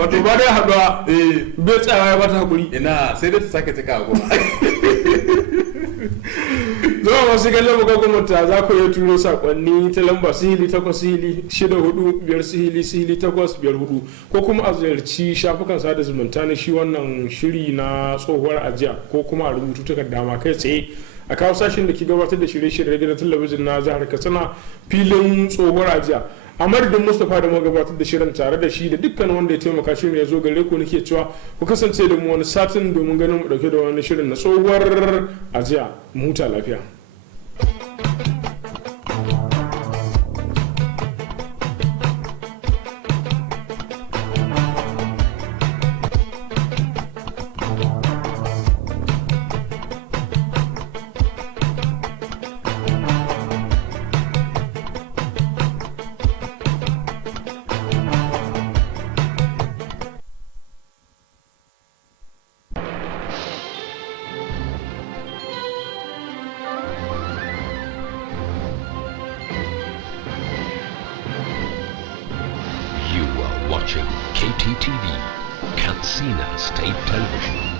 wato ba da haɗuwa bai tsayawa ya bata hakuri ina sai dai ta sake cika goma. zuwa masu kallon mu gwamnati za ku iya turo sakonni ta lamba *8*5*8*4 ko kuma a ziyarci shafukan sada zumunta na shi wannan shiri na tsohuwar ajiya ko kuma a rubutu takarda ma kai tsaye a kawo sashen da ke gabatar da shirye-shirye gidan talabijin na jihar Katsina filin tsohuwar ajiya. A madadin Mustapha da magabatar da shirin tare da shi da dukkan wanda ya taimaka shirin ya zo gare ku nake cewa ku kasance da mu wani satin domin ganin mu dauke da wani shirin na tsohuwar ajiya. Mu huta lafiya. Watching Kttv, Katsina State Television.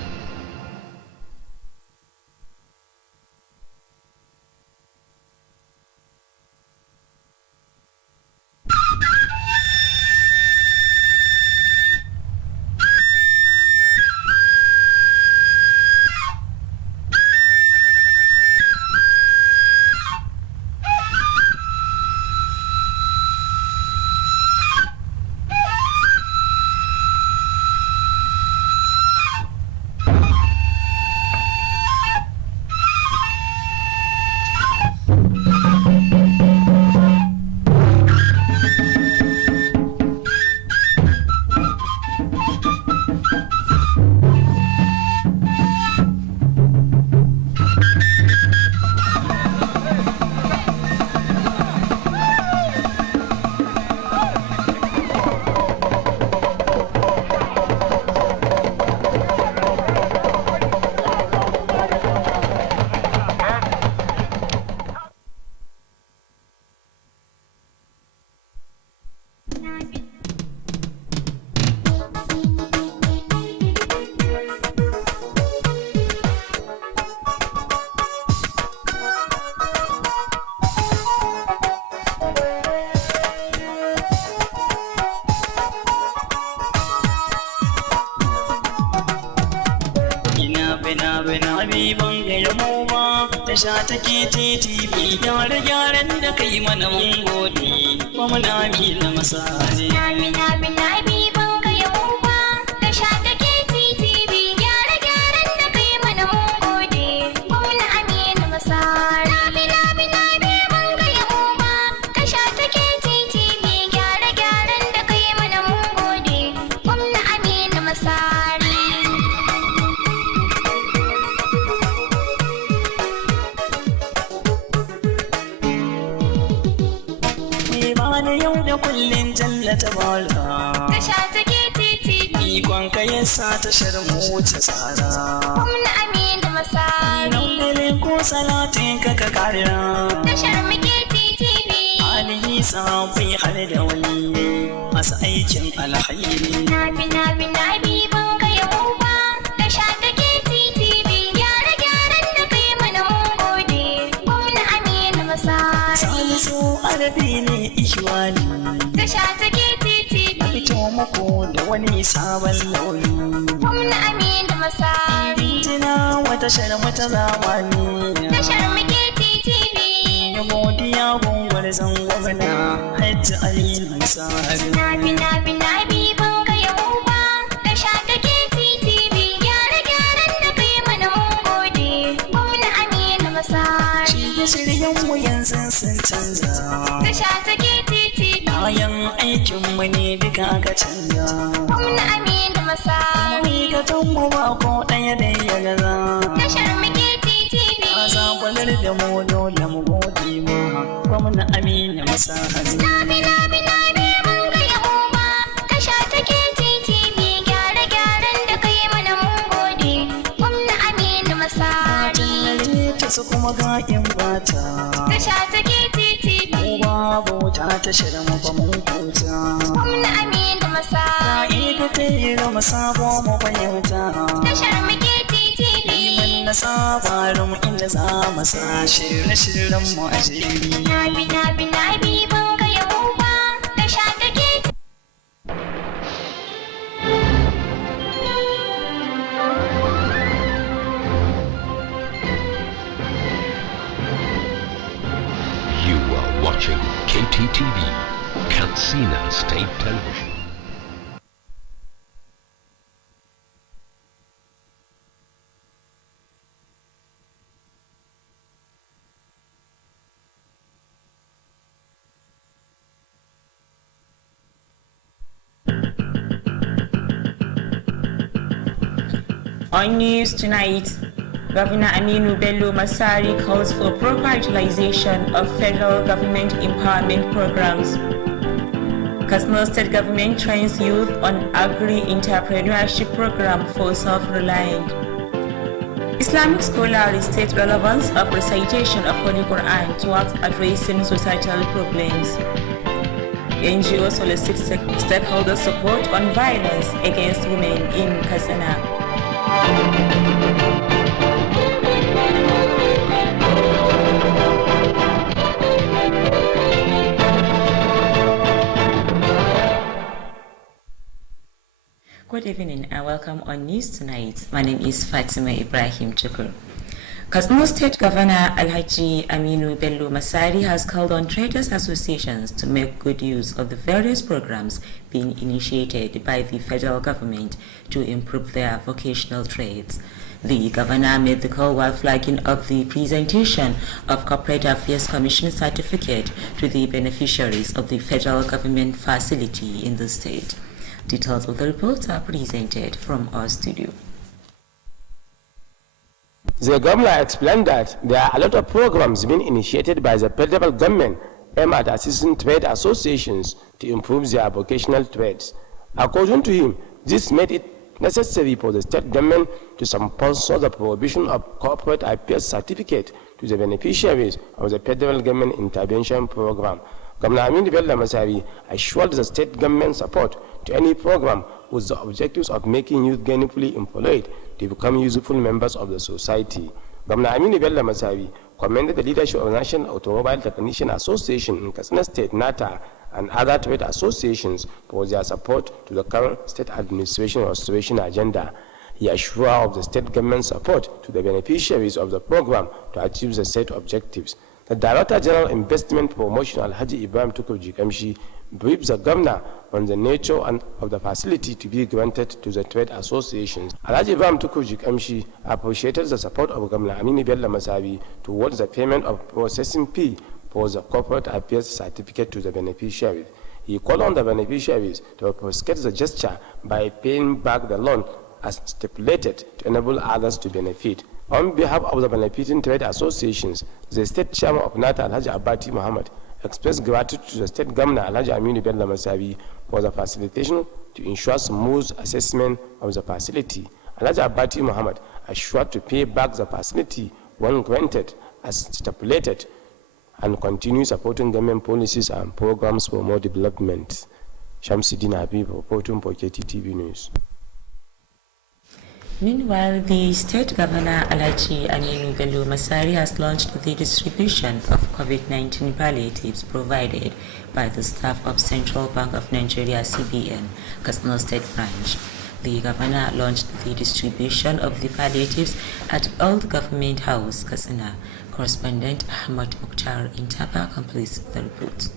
Habiban ga yamo ma ta sha take Kttv gyare-gyaren da kai mana mun gode ba muna mila masali. Habiban ga yamo ma ta sha take Kttv gyare-gyaren da kai mana mun gode ba muna amina masali. Habiban ga yamo ma ta sha take Kttv gyare-gyaren da kai mana mun gode ba muna amina masali. Da yau da kullum tallata bala tasha take Kttv ikon ka yasa tashar mu wuce tsara gwamna amina masari naudale ko salatin ka kariya tashar mu Kttv alihi sahabi har da wani masu aikin alhairi Habiban ka yau ba tasha take Kttv gyare-gyaren da kai mana mun gode gwamna amina masari salisu arabi ne ikiwani tasha take Kttv fito muku da wani sabon launi gwamna amina masari tuna wata sharmata zamani tashar mu Kttv ya godiya gungar zan gwamna hajji aliyu masari Habiban ka yau ba tasha take Kttv gyare-gyaren da kai mana mun gode gwamna amina masari shirye-shiryen mu yanzu sun canza tasha take Kttv kayan aikin mu ne duka aka canza gwamna amina masari ga tungu ba ko ɗaya da ya gaza tashar mu Kttv a zabalar da mu dole mu gode ma gwamna amina masari Habiban ka yau ba tasha take Kttv gyare-gyaren da kai mana mun gode gwamna amina masari ta su kuma ga in bata tasha take Kttv babu ta shirin mu ba mun kuta gwamna amina masari ita tilo masabo mu fahimta. Tashar mu KTTV. Mun na sabarin inda za mu sa shirye-shiryen mu a jeri. Bina ban ka yau ba. Tasha ta KTTV. You are watching Kttv, Katsina State Television. On news tonight, Governor Aminu Bello Masari calls for proper utilization of federal government empowerment programs. Katsina State Government trains youth on agri-entrepreneurship program for self-reliant. Islamic scholars state relevance of recitation of Holy Quran towards addressing societal problems. NGO solicits stakeholder support on violence against women in Katsina. Good evening and welcome on News Tonight. My name is Fatima Ibrahim Chukur. Katsina State Governor Alhaji Aminu Bello Masari has called on traders associations to make good use of the various programs being initiated by the federal government to improve their vocational trades. The governor made the call while flagging up the presentation of Corporate Affairs Commission certificate to the beneficiaries of the federal government facility in the state. Details of the report are presented from our studio. The governor explained that there are a lot of programs being initiated by the federal government aimed at assisting trade associations to improve their vocational trades. According to him, this made it necessary for the state government to sponsor the provision of corporate affairs certificate to the beneficiaries of the federal government intervention program. Governor Aminu Bello Masari assured the state government support to any program with the objectives of making youth gainfully employed to become useful members of the society. Governor Aminu Bello Masari commended the leadership of the National Automobile Technician Association in Katsina State, NATA, and other trade associations for their support to the current state administration restoration agenda. He assured of the state government support to the beneficiaries of the program to achieve the set objectives. The Director General Investment Promotion Alhaji Ibrahim Tukur Kamshi briefed the governor on the nature of the facility to be granted to the trade associations. Alhaji Ibrahim Tukur Kamshi appreciated the support of Governor Aminu Bello Masari towards the payment of processing fee for the corporate affairs certificate to the beneficiaries. He called on the beneficiaries to appreciate the gesture by paying back the loan as stipulated to enable others to benefit. On behalf of the benefiting trade associations, the state chairman of NATA, Alhaji Abati Muhammad, expressed gratitude to the state governor, Alhaji Aminu Bello Masari, for the facilitation to ensure smooth assessment of the facility. Alhaji Abati Muhammad assured to pay back the facility when granted as stipulated and continue supporting government policies and programs for more development. Shamsuddin Habib reporting for Kttv News. Meanwhile, the state governor Alhaji Aminu Bello Masari has launched the distribution of COVID-19 palliatives provided by the staff of Central Bank of Nigeria (CBN) Katsina State Branch. The governor launched the distribution of the palliatives at Old Government House, Katsina. Correspondent Ahmad Mukhtar in Tapa completes the report.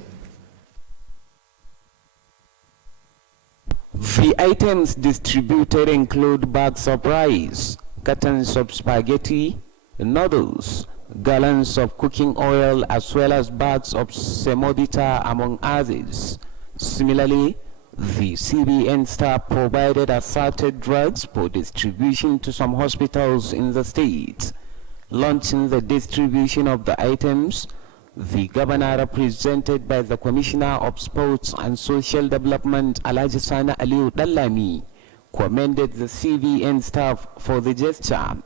The items distributed include bags of rice, cartons of spaghetti, noodles, gallons of cooking oil, as well as bags of semolina, among others. Similarly, the CBN staff provided assorted drugs for distribution to some hospitals in the state. Launching the distribution of the items, the governor, represented by the Commissioner of Sports and Social Development, Alhaji Sana Aliu Dallami, commended the CBN staff for the gesture.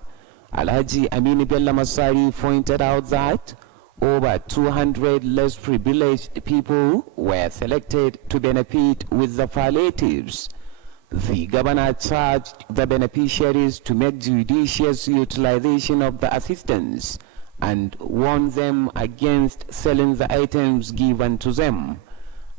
Alhaji Aminu Bello Masari pointed out that over 200 less privileged people were selected to benefit with the palliatives. The governor charged the beneficiaries to make judicious utilization of the assistance and warned them against selling the items given to them.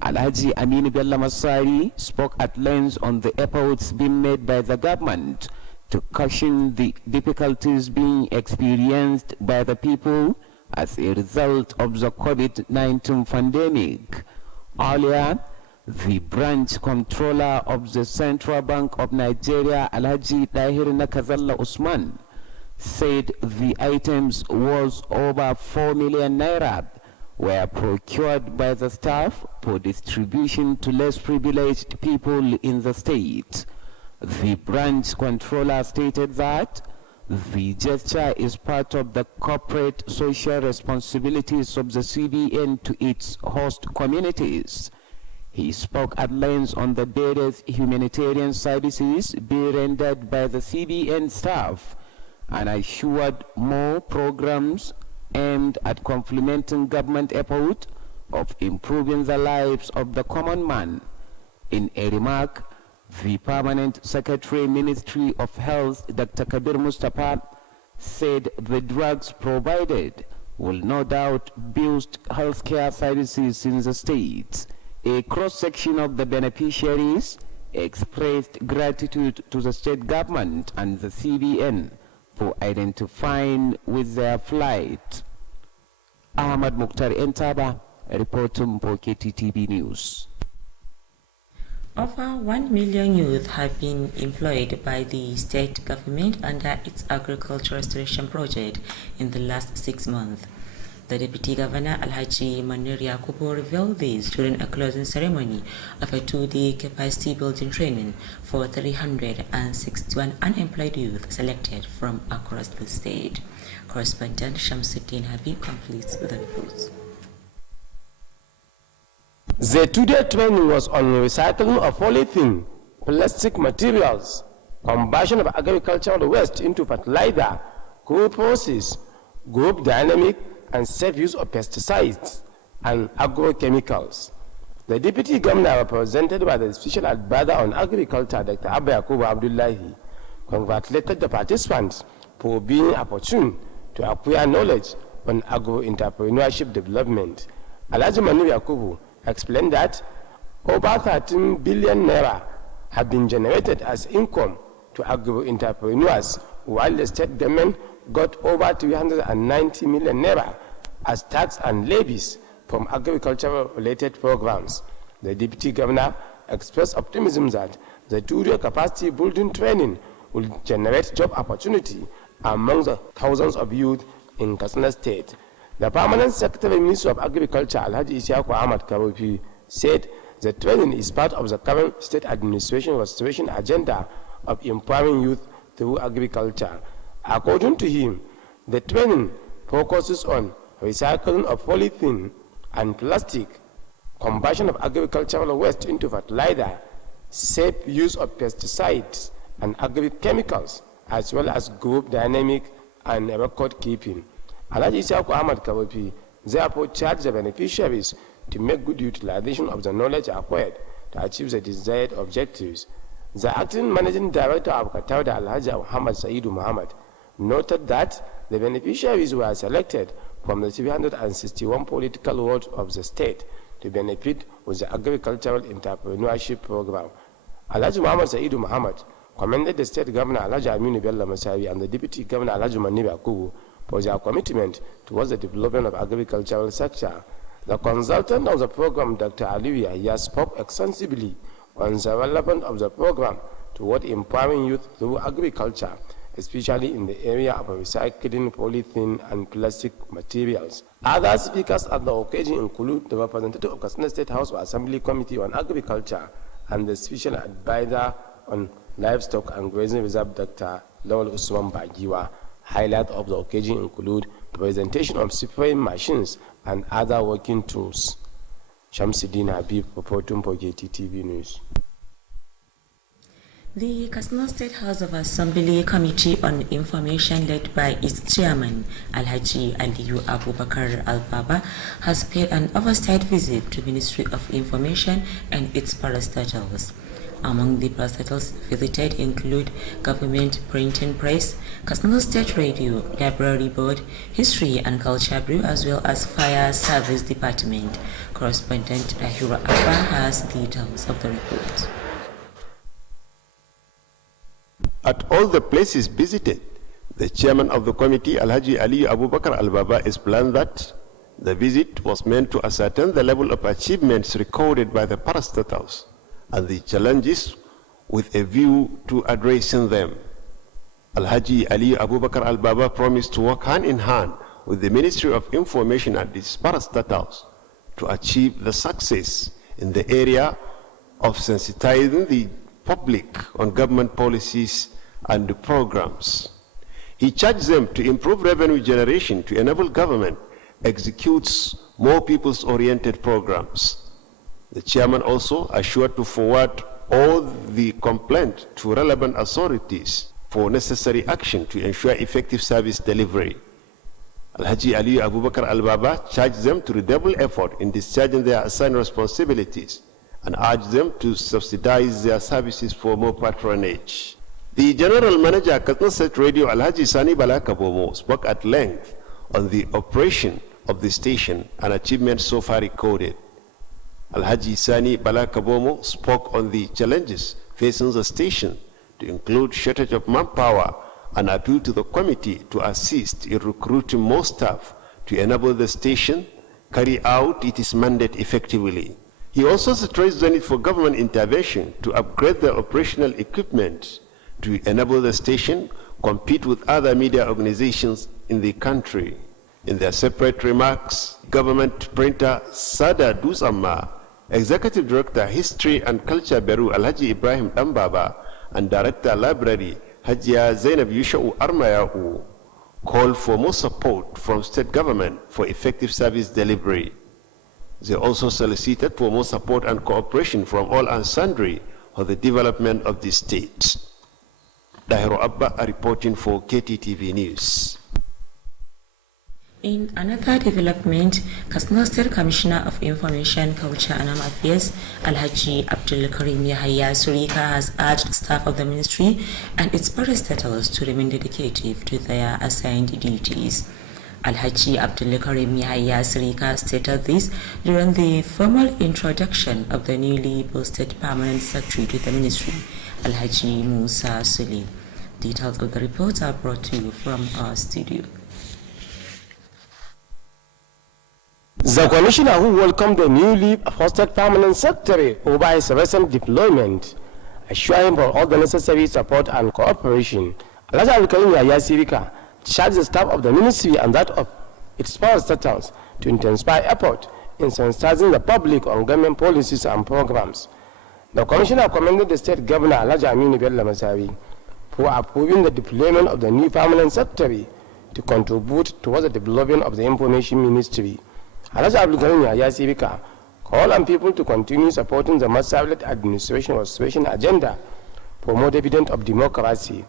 Alhaji Aminu Bello Masari spoke at length on the efforts being made by the government to cushion the difficulties being experienced by the people as a result of the COVID-19 pandemic. Earlier, the branch controller of the Central Bank of Nigeria, Alhaji Dahir Nakazalla Usman, said the items worth over 4 million naira were procured by the staff for distribution to less privileged people in the state. The branch controller stated that the gesture is part of the corporate social responsibilities of the CBN to its host communities. He spoke at length on the various humanitarian services being rendered by the CBN staff and assured more programs aimed at complementing government effort of improving the lives of the common man. In a remark, the Permanent Secretary, Ministry of Health, Dr. Kabir Mustafa, said the drugs provided will no doubt boost healthcare services in the state. A cross-section of the beneficiaries expressed gratitude to the state government and the CBN for identifying with their plight. Ahmad Mukhtar Entaba, reporting for Kttv News. Over 1 million youth have been employed by the state government under its agriculture restoration project in the last 6 months. The Deputy Governor Alhaji Manir Yakubu revealed this during a closing ceremony of a 2-day capacity building training for 361 unemployed youth selected from across the state. Correspondent Shamsuddin Habib completes the report. The 2-day training was on recycling of polythene, plastic materials, conversion of agricultural waste into fertilizer, group process, group dynamic, and safe use of pesticides and agrochemicals. The Deputy Governor, represented by the Special Advisor on Agriculture, Dr. Abba Yakubu Abdullahi, congratulated the participants for being opportune to acquire knowledge on agro-entrepreneurship development. Alhaji Manu Yakubu explained that over 13 billion naira have been generated as income to agro-entrepreneurs, while the state government got over 390 million naira as tax and levies from agricultural-related programs. The Deputy Governor expressed optimism that the 2-day capacity building training will generate job opportunity among the thousands of youth in Katsina State. The Permanent Secretary, Ministry of Agriculture, Alhaji Isiaku Ahmad Karofi, said the training is part of the current state administration restoration agenda of empowering youth through agriculture. According to him, the training focuses on recycling of polythene and plastic, conversion of agricultural waste into fertilizer, safe use of pesticides and agrochemicals, as well as group dynamic and record keeping. Alhaji Isiaku Ahmad Karofi therefore charged the beneficiaries to make good utilization of the knowledge acquired to achieve the desired objectives. The acting managing director of Kttv, Alhaji Muhammad Saidu Muhammad, noted that the beneficiaries were selected from the 361 political wards of the state to benefit with the agricultural entrepreneurship program. Alhaji Muhammad Saidu Muhammad commended the state governor Alhaji Aminu Bello Masari and the deputy governor Alhaji Manir Yakubu for their commitment towards the development of agricultural sector. The consultant of the program, Dr. Aliyu Yahya, spoke extensively on the relevance of the program toward empowering youth through agriculture, especially in the area of recycling polythene and plastic materials. Other speakers at the occasion include the representative of Katsina State House of Assembly Committee on Agriculture and the Special Advisor on Livestock and Grazing Reserve, Dr. Lawal Usman Bagiwa. Highlights of the occasion include the presentation of spraying machines and other working tools. Shamsuddin Habib, reporting for Kttv News. The Katsina State House of Assembly Committee on Information, led by its chairman, Alhaji Aliyu Abubakar Al-Baba, has paid an oversight visit to Ministry of Information and its parastatals. Among the parastatals visited include Government Printing Press, Katsina State Radio, Library Board, History and Culture Bureau, as well as Fire Service Department. Correspondent Ahura Abba has details of the report. At all the places visited, the chairman of the committee, Alhaji Ali Abubakar Al-Baba, explained that the visit was meant to ascertain the level of achievements recorded by the parastatals and the challenges with a view to addressing them. Alhaji Ali Abubakar Al-Baba promised to work hand in hand with the Ministry of Information and its parastatals to achieve the success in the area of sensitizing the public on government policies and programs. He charged them to improve revenue generation to enable government executes more people's-oriented programs. The chairman also assured to forward all the complaints to relevant authorities for necessary action to ensure effective service delivery. Alhaji Ali Abubakar Al-Baba charged them to redouble effort in discharging their assigned responsibilities and urged them to subsidize their services for more patronage. The General Manager, Katsina State Radio, Alhaji Sani Balakabomo, spoke at length on the operation of the station and achievements so far recorded. Alhaji Sani Balakabomo spoke on the challenges facing the station, to include shortage of manpower, and appealed to the committee to assist in recruiting more staff to enable the station carry out its mandate effectively. He also stressed the need for government intervention to upgrade the operational equipment to enable the station compete with other media organizations in the country. In their separate remarks, government printer Sada Duzamma, Executive Director History and Culture Bureau Alhaji Ibrahim Dambaba, and Director Library Hajia Zainab Yusha'u Armayau called for more support from state government for effective service delivery. They also solicited for more support and cooperation from all and sundry for the development of the state. Dahiro Abba reporting for Kttv News. In another development, Katsina State Commissioner of Information, Culture and Home Affairs, Alhaji Abdul Karim Yahya Surika, has urged staff of the ministry and its parastatals to remain dedicated to their assigned duties. Alhaji Abdul Karim Yahya Surika stated this during the formal introduction of the newly posted permanent secretary to the ministry, Alhaji Musa Suli. Details of the report are brought to you from our studio. The commissioner who welcomed the newly posted permanent secretary over his recent deployment, assured him for all the necessary support and cooperation. Alhaji Abdul Karim Yahya Surika charged the staff of the ministry and that of its parastatals to intensify effort in sensitizing the public on government policies and programs. The commissioner commended the state governor Alhaji Aminu Bello Masari for approving the deployment of the new permanent secretary to contribute towards the development of the information ministry. Alhaji Abdul Karim Yahya Surika called on people to continue supporting the Masavilet administration restoration agenda for more dividend of democracy.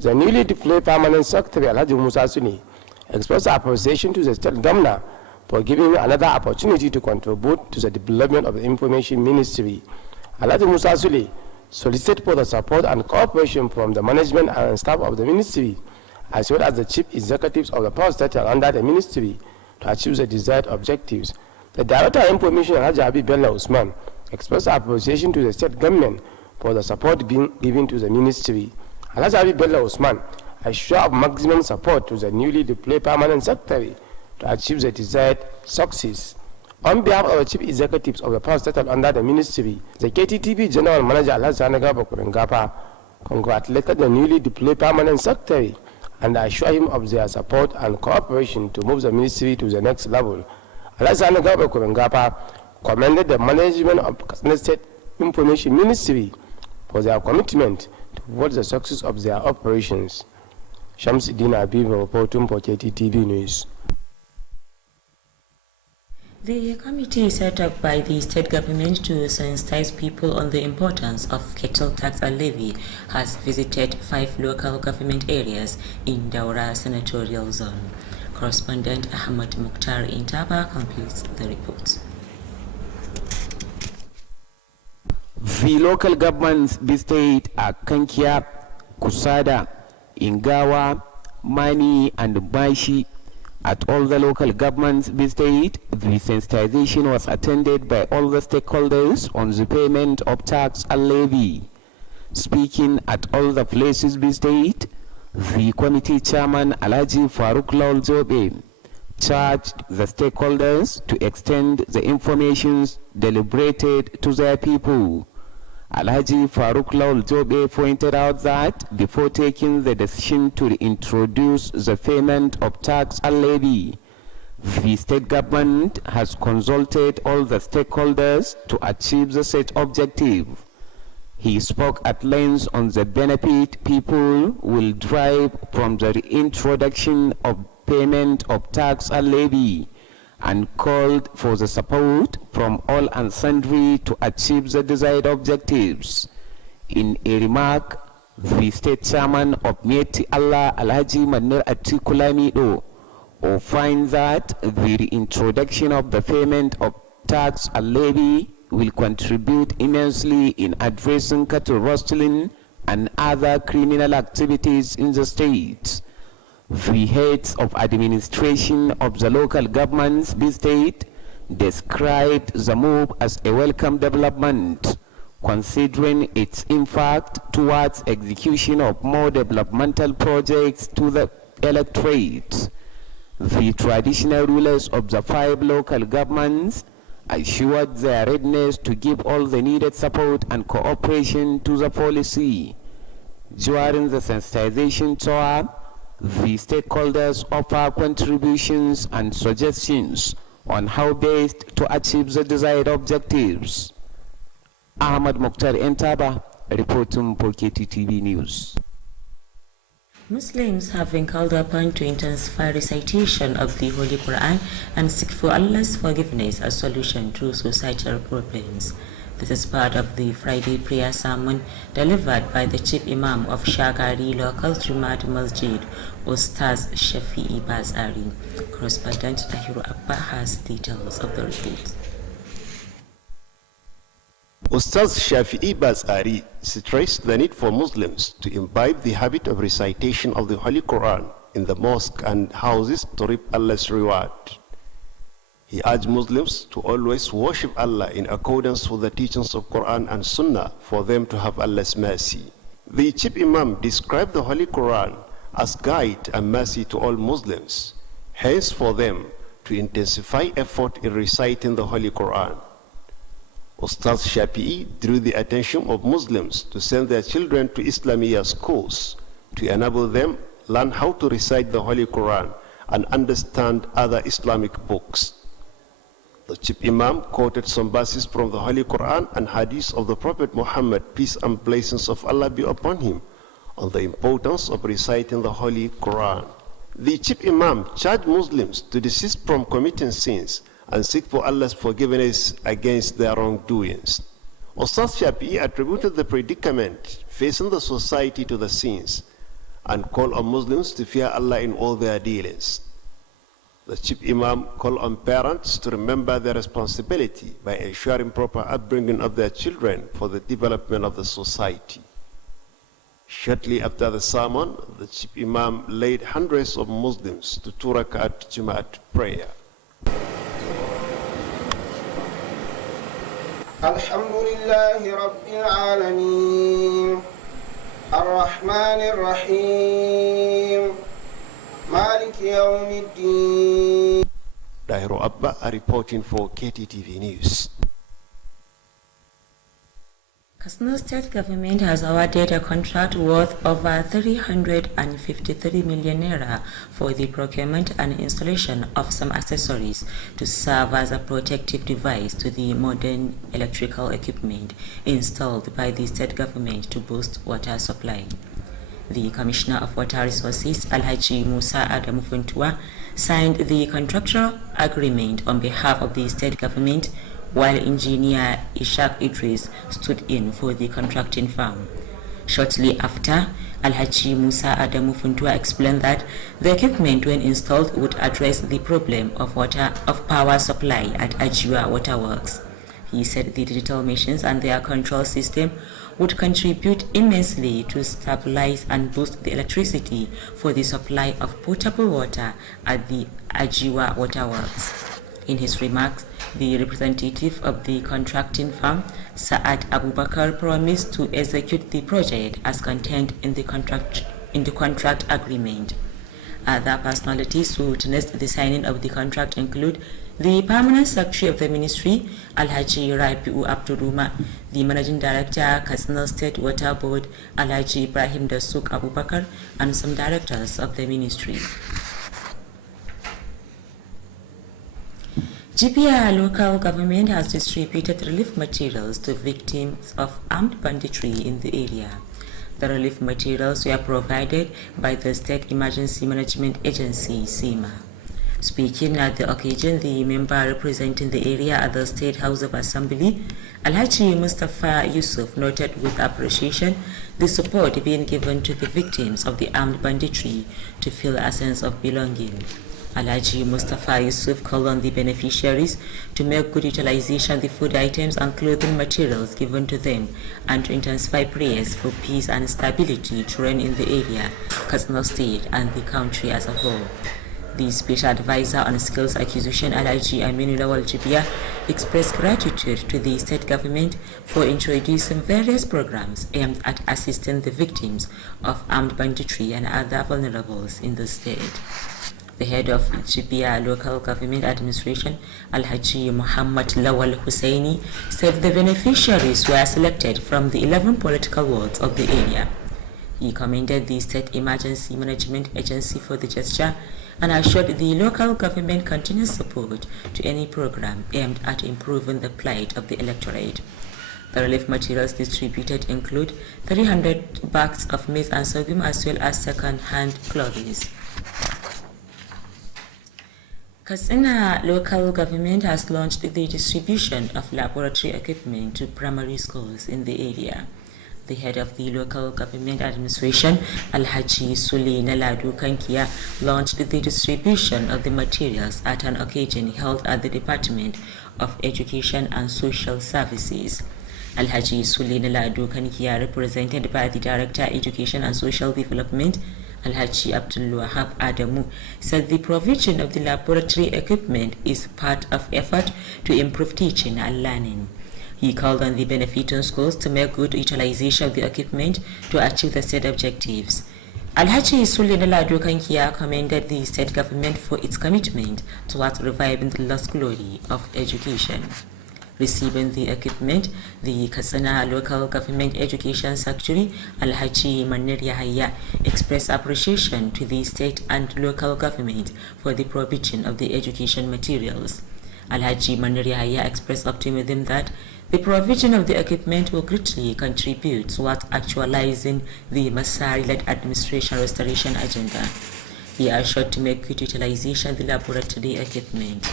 The newly deployed permanent secretary Alhaji Musa Suli expressed appreciation to the state governor for giving him another opportunity to contribute to the development of the information ministry. Alhaji Musa Suli solicited for the support and cooperation from the management and staff of the ministry, as well as the chief executives of the parastatals under the ministry, to achieve the desired objectives. The Director of Information, Alhaji Habib Bello Usman, expressed appreciation to the state government for the support being given to the ministry. Alhaji Habib Bello Usman assured of maximum support to the newly deployed permanent secretary to achieve the desired success. On behalf of the chief executives of the parastatals under the ministry, the Kttv General Manager Alhaji Sanagaba Kurengapa congratulated the newly deployed permanent secretary and assure him of their support and cooperation to move the ministry to the next level. Alhaji Sanagaba Kurengapa commended the management of Katsina State Information Ministry for their commitment towards the success of their operations. Shamsuddin Habib reporting for Kttv News. The committee set up by the state government to sensitize people on the importance of cattle tax and levy has visited 5 local government areas in Daura Senatorial Zone. Correspondent Ahmad Mukhtar in Taba completes the report. The local governments visited Kankia, Kusada, Ingawa, Mani, and Baishi. At all the local governments visited, the sensitization was attended by all the stakeholders on the payment of tax and levy. Speaking at all the places visited, the committee chairman Alhaji Faruk Lawal Jobe charged the stakeholders to extend the information deliberated to their people. Alhaji Faruk Lawal Jobe pointed out that before taking the decision to introduce the payment of tax and levy, the state government has consulted all the stakeholders to achieve the set objective. He spoke at length on the benefit people will derive from the reintroduction of payment of tax and levy, and called for the support from all and sundry to achieve the desired objectives. In a remark, the state chairman of Mieti Allah Alhaji Manir Atikulamido finds that the reintroduction of the payment of tax and levy will contribute immensely in addressing cattle rustling and other criminal activities in the state. The heads of administration of the local governments of the state described the move as a welcome development, considering its impact towards execution of more developmental projects to the electorate. The traditional rulers of the 5 local governments assured their readiness to give all the needed support and cooperation to the policy. During the sensitization tour, the stakeholders offer contributions and suggestions on how best to achieve the desired objectives. Ahmad Mukhtar Entaba, reporting for Kttv News. Muslims have been called upon to intensify recitation of the Holy Quran and seek for Allah's forgiveness as solution to societal problems. This is part of the Friday prayer sermon delivered by the Chief Imam of Shagari Local Jumat Masjid, Ustaz Shafi'i Bazari. Correspondent Tahiru Abba has details of the report. Ustaz Shafi'i Bazari stressed the need for Muslims to imbibe the habit of recitation of the Holy Quran in the mosque and houses to reap Allah's reward. He urged Muslims to always worship Allah in accordance with the teachings of Quran and Sunnah for them to have Allah's mercy. The Chief Imam described the Holy Quran as guide and mercy to all Muslims, hence for them to intensify effort in reciting the Holy Quran. Ustaz Shafi'i drew the attention of Muslims to send their children to Islamiyah schools to enable them learn how to recite the Holy Quran and understand other Islamic books. The Chief Imam quoted some verses from the Holy Quran and hadiths of the Prophet Muhammad, peace and blessings of Allah be upon him, on the importance of reciting the Holy Quran. The Chief Imam charged Muslims to desist from committing sins and seek for Allah's forgiveness against their wrongdoings. Ustaz Shafi'i attributed the predicament facing the society to the sins and called on Muslims to fear Allah in all their dealings. The Chief Imam called on parents to remember their responsibility by ensuring proper upbringing of their children for the development of the society. Shortly after the sermon, the Chief Imam led hundreds of Muslims to 2 rakat Jumat prayer. Alhamdulillahi Rabbil Alameen, Ar-Rahman Ar-Rahim, Malik Yawmiddin. Dahiru Abba reporting for Kttv News. Katsina State Government has awarded a contract worth over 353 million naira for the procurement and installation of some accessories to serve as a protective device to the modern electrical equipment installed by the state government to boost water supply. The Commissioner of Water Resources, Alhaji Musa Adamu Funtua, signed the contractual agreement on behalf of the state government, while engineer Ishaq Idris stood in for the contracting firm. Shortly after, Alhaji Musa Adamu Funtua explained that the equipment, when installed, would address the problem of power supply at Ajua Waterworks. He said the digital machines and their control system would contribute immensely to stabilize and boost the electricity for the supply of potable water at the Ajiwa Waterworks. In his remarks, the representative of the contracting firm, Saad Abubakar, promised to execute the project as contained in the contract agreement. Other personalities who witnessed the signing of the contract include the Permanent Secretary of the Ministry, Alhaji Rabi'u Abduruma, the Managing Director, Katsina State Water Board, Alhaji Ibrahim Dasuk Abubakar, and some directors of the ministry. GPR local government has distributed relief materials to victims of armed banditry in the area. The relief materials were provided by the State Emergency Management Agency, SEMA. Speaking at the occasion, the member representing the area at the State House of Assembly, Alhaji Mustafa Yusuf, noted with appreciation the support being given to the victims of the armed banditry to feel a sense of belonging. Alhaji Mustafa Yusuf called on the beneficiaries to make good utilization of the food items and clothing materials given to them and to intensify prayers for peace and stability to reign in the area, Katsina State, and the country as a whole. The Special Advisor on Skills Acquisition, Alhaji Aminu Lawal Jibia, expressed gratitude to the state government for introducing various programs aimed at assisting the victims of armed banditry and other vulnerables in the state. The head of Jibia Local Government Administration, Alhaji Muhammad Lawal Hussaini, said the beneficiaries were selected from the 11 political wards of the area. He commended the State Emergency Management Agency for the gesture and assured the local government continuous support to any program aimed at improving the plight of the electorate. The relief materials distributed include 300 bags of maize and sorghum as well as second-hand clothes. Katsina local government has launched the distribution of laboratory equipment to primary schools in the area. The head of the local government administration, Alhaji Suli Naladu Kankia, launched the distribution of the materials at an occasion held at the Department of Education and Social Services. Alhaji Suli Naladu Kankia, represented by the Director Education and Social Development, Alhaji Abdul Wahab Adamu, said the provision of the laboratory equipment is part of effort to improve teaching and learning. He called on the benefiting schools to make good utilization of the equipment to achieve the said objectives. Alhaji Sulinala Kankia commended the state government for its commitment towards reviving the lost glory of education. Receiving the equipment, the Katsina Local Government Education Secretary, Alhaji Manir Yahaya, expressed appreciation to the state and local government for the provision of the education materials. Alhaji Manir Yahaya expressed optimism that the provision of the equipment will greatly contribute towards actualizing the Masari-led administration restoration agenda. He assured to make good utilization of the laboratory equipment.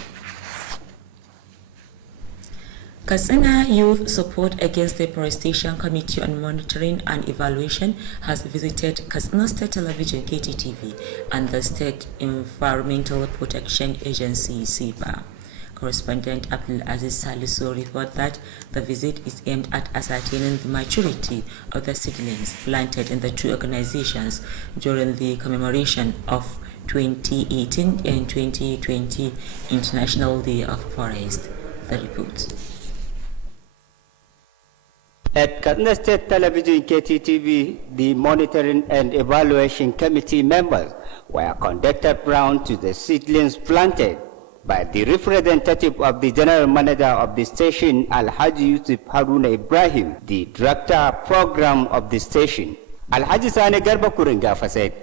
Katsina Youth Support Against Deforestation Committee on Monitoring and Evaluation has visited Katsina State Television Kttv and the State Environmental Protection Agency (SEPA). Correspondent Abdul Aziz Salisu reported that the visit is aimed at ascertaining the maturity of the seedlings planted in the two organizations during the commemoration of 2018 and 2020 International Day of Forest. The report. At Katsina State Television Kttv, the Monitoring and Evaluation Committee members were conducted round to the seedlings planted by the representative of the General Manager of the station, Alhaji Yusuf Haruna Ibrahim, the Director Program of the station. Alhaji Sani Garba Kuringafa said,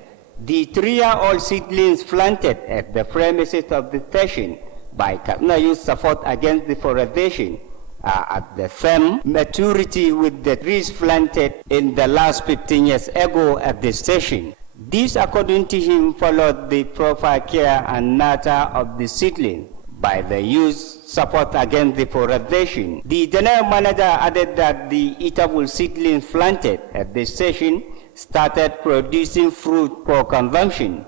the 3-year-old seedlings planted at the premises of the station by Katsina Youth Support Against Deforestation are at the same maturity with the trees planted in the last 15 years ago at the station. This, according to him, followed the proper care and nurture of the seedling by the Youth Support Against Deforestation. The General Manager added that the eatable seedlings planted at the station started producing fruit for consumption.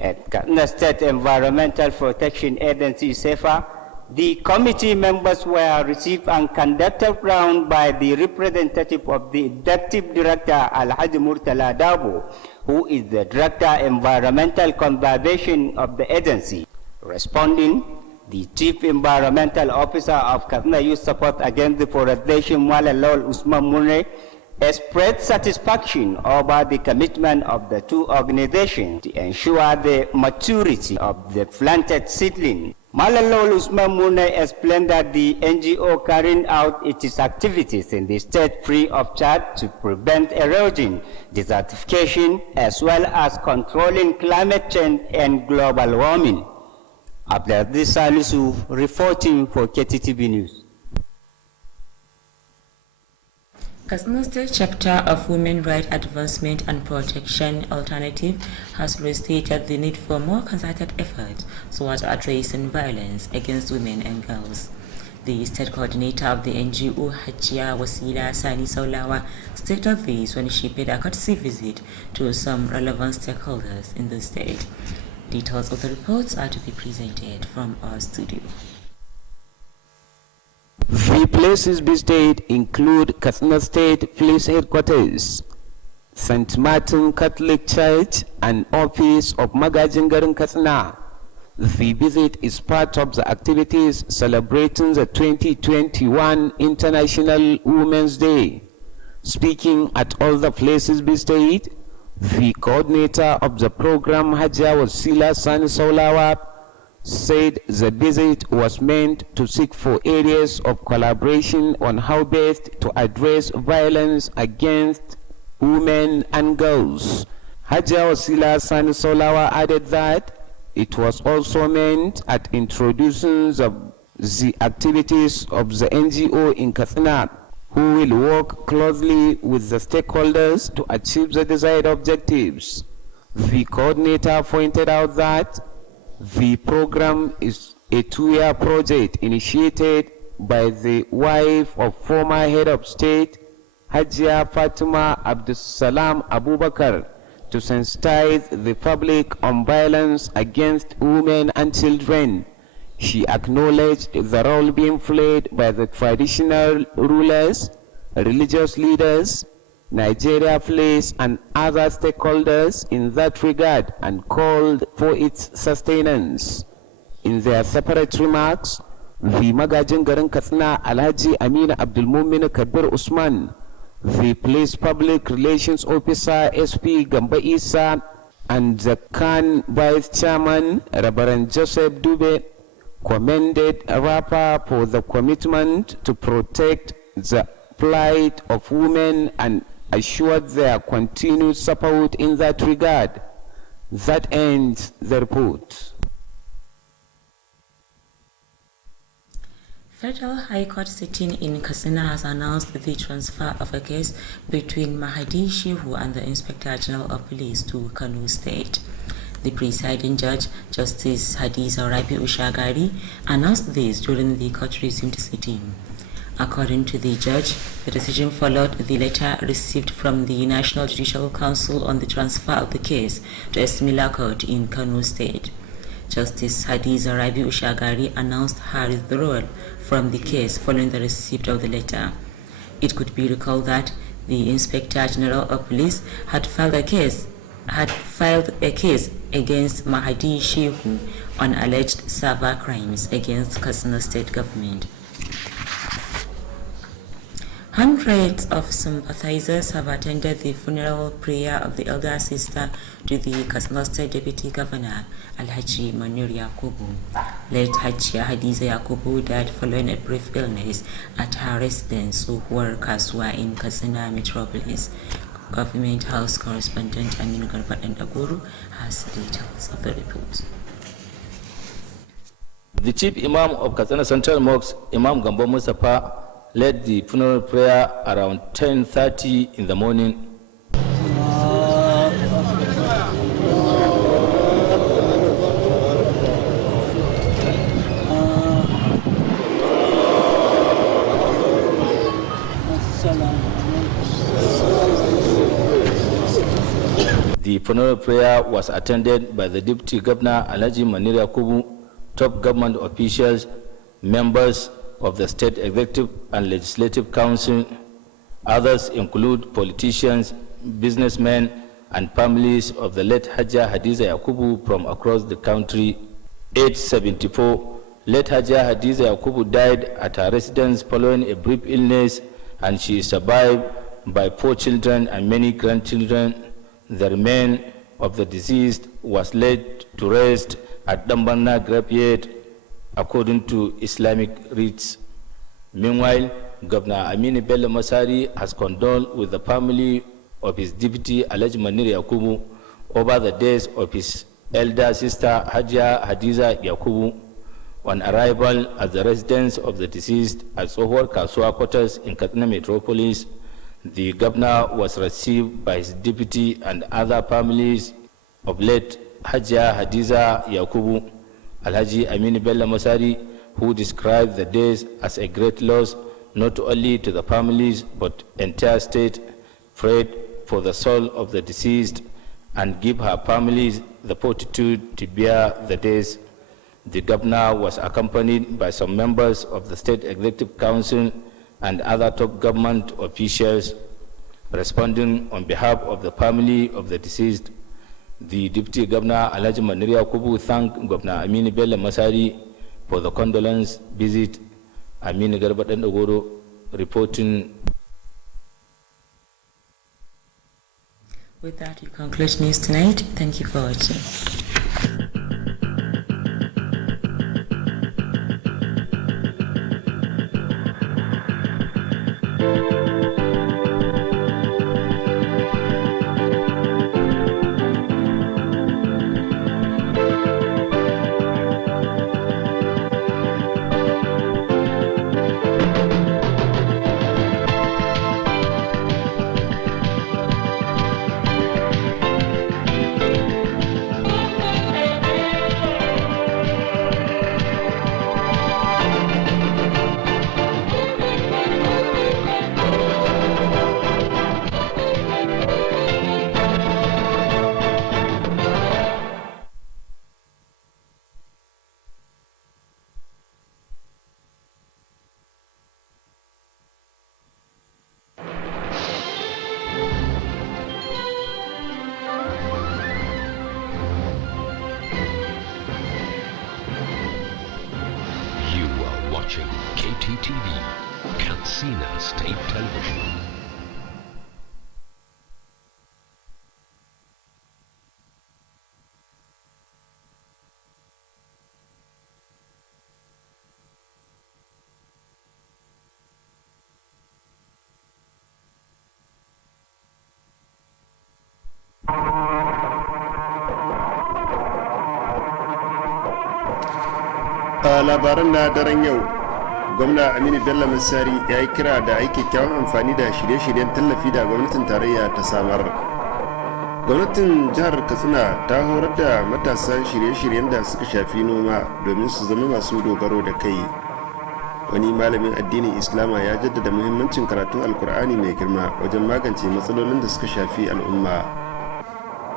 At Katsina State Environmental Protection Agency (SEPA), The committee members were received and conducted round by the representative of the Executive Director Alhaji Murtala Dabo, who is the Director Environmental Conservation of the agency. Responding, the Chief Environmental Officer of Katsina Youth Support Against Deforestation, Malalol Usman Mune, expressed satisfaction over the commitment of the two organizations to ensure the maturity of the planted seedling. Malalol Usman Mune explained that the NGO carrying out its activities in the state free of charge to prevent erosion, desertification, as well as controlling climate change and global warming. Abdulaziz Salisu reporting for Kttv News. Katsina State Chapter of Women Rights Advancement and Protection Alternative has restated the need for more concerted efforts towards addressing violence against women and girls. The state coordinator of the NGO, Hajia Wasila Sani Saulawa, stated this when she paid a courtesy visit to some relevant stakeholders in the state. Details of the reports are to be presented from our studio. The places visited include Katsina State Police Headquarters, St. Martin Catholic Church, and Office of Magajin Garin Katsina. The visit is part of the activities celebrating the 2021 International Women's Day. Speaking at all the places visited, the coordinator of the program, Hajia Wasila Sani Saulawa, said the visit was meant to seek for areas of collaboration on how best to address violence against women and girls. Hajia Wasila Sani Saulawa added that it was also meant at introducing the activities of the NGO in Katsina, who will work closely with the stakeholders to achieve the desired objectives. The coordinator pointed out that the program is a 2-year project initiated by the wife of former head of state, Hajia Fatima Abdussalam Abubakar, to sensitize the public on violence against women and children. She acknowledged the role being played by the traditional rulers, religious leaders, Nigeria Police, and other stakeholders in that regard, and called for its sustenance. In their separate remarks, the Magajin Garin Katsina Alhaji Amina Abdul Mumin Kabir Usman, the Police Public Relations Officer SP Gamba Isa, and the Khan Vice Chairman Reverend Joseph Dube commended RAPA for the commitment to protect the plight of women and assured their continued support in that regard. That ends the report. Federal High Court sitting in Katsina has announced the transfer of a case between Mahdi Shehu and the Inspector General of Police to Kano State. The presiding judge, Justice Hadiza Rabi Ushagari, announced this during the court-resumed sitting. According to the judge, the decision followed the letter received from the National Judicial Council on the transfer of the case to a similar court in Kano State. Justice Hadiza Rabi Ushagari announced her withdrawal from the case following the receipt of the letter. It could be recalled that the Inspector General of Police had filed a case against Mahdi Shehu on alleged server crimes against Katsina State government. Hundreds of sympathizers have attended the funeral prayer of the elder sister to the Katsina State Deputy Governor, Alhaji Manir Yakubu. Late Hajia Hadiza Yakubu died following a brief illness at her residence, Uhuwar Kaswa in Katsina Metropolis. Government House correspondent Aminu Garbat Aguru has details of the report. The Chief Imam of Katsina Central Mosque, Imam Gambo Mustafa, led the funeral prayer around 10:30 in the morning. The funeral prayer was attended by the Deputy Governor Alhaji Manir Yakubu, top government officials, members of the State Executive and Legislative Council. Others include politicians, businessmen, and families of the late Hajja Hadiza Yakubu from across the country. Age 74, late Hajja Hadiza Yakubu died at her residence following a brief illness, and she is survived by 4 children and many grandchildren. The remains of the deceased was laid to rest at Dambanna graveyard according to Islamic rites. Meanwhile, Governor Aminu Bello Masari has condoled with the family of his deputy Alhaji Manir Yakubu over the death of his elder sister Hajja Hadiza Yakubu. On arrival at the residence of the deceased at Sohor Kasua quarters in Katsina Metropolis, the governor was received by his deputy and other families of late Hajja Hadiza Yakubu. Alhaji Aminu Bello Masari, who described the death as a great loss not only to the families but entire state, prayed for the soul of the deceased and give her families the fortitude to bear the days. The governor was accompanied by some members of the State Executive Council and other top government officials. Responding on behalf of the family of the deceased, the Deputy Governor Alhaji Manir Yakubu thanked Governor Aminu Bello Masari for the condolence visit. Aminu Garba Dandagoro reporting. With that, we conclude News Tonight. Thank you for watching. Watching Kttv, Katsina State Television. labaran na daren yau, gwamna Aminu Bello Masari ya yi kira da aiki kyawun amfani da shirye-shiryen tallafi da gwamnatin tarayya ta samar. Gwamnatin jihar Katsina ta horar da matasan shirye-shiryen da suka shafi noma domin su zama masu dogaro da kai. Wani malamin addinin Islama ya jaddada muhimmancin karatun Alkur'ani mai girma wajen magance matsalolin da suka shafi al'umma.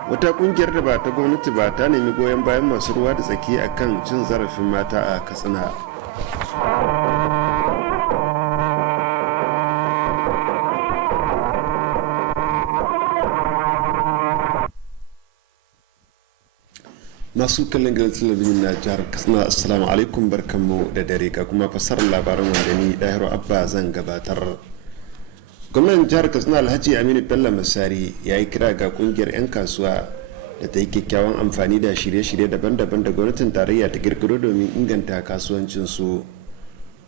Wata kungiyar da ba ta gwamnati ba ta nemi goyon bayan masu ruwa da tsaki a kan cin zarafin mata a Katsina. Masu kallon gidan talabijin na jihar Katsina, assalamu alaikum, barkanmu da dare, ga kuma fasarar labaran wanda ni Dahiru Abba zan gabatar. Gwamnan jihar Katsina Alhaji Aminu Bello Masari ya yi kira ga kungiyar 'yan kasuwa da ta yi kyakkyawan amfani da shirye-shirye daban-daban da gwamnatin tarayya ta kirkiro domin inganta kasuwancinsu.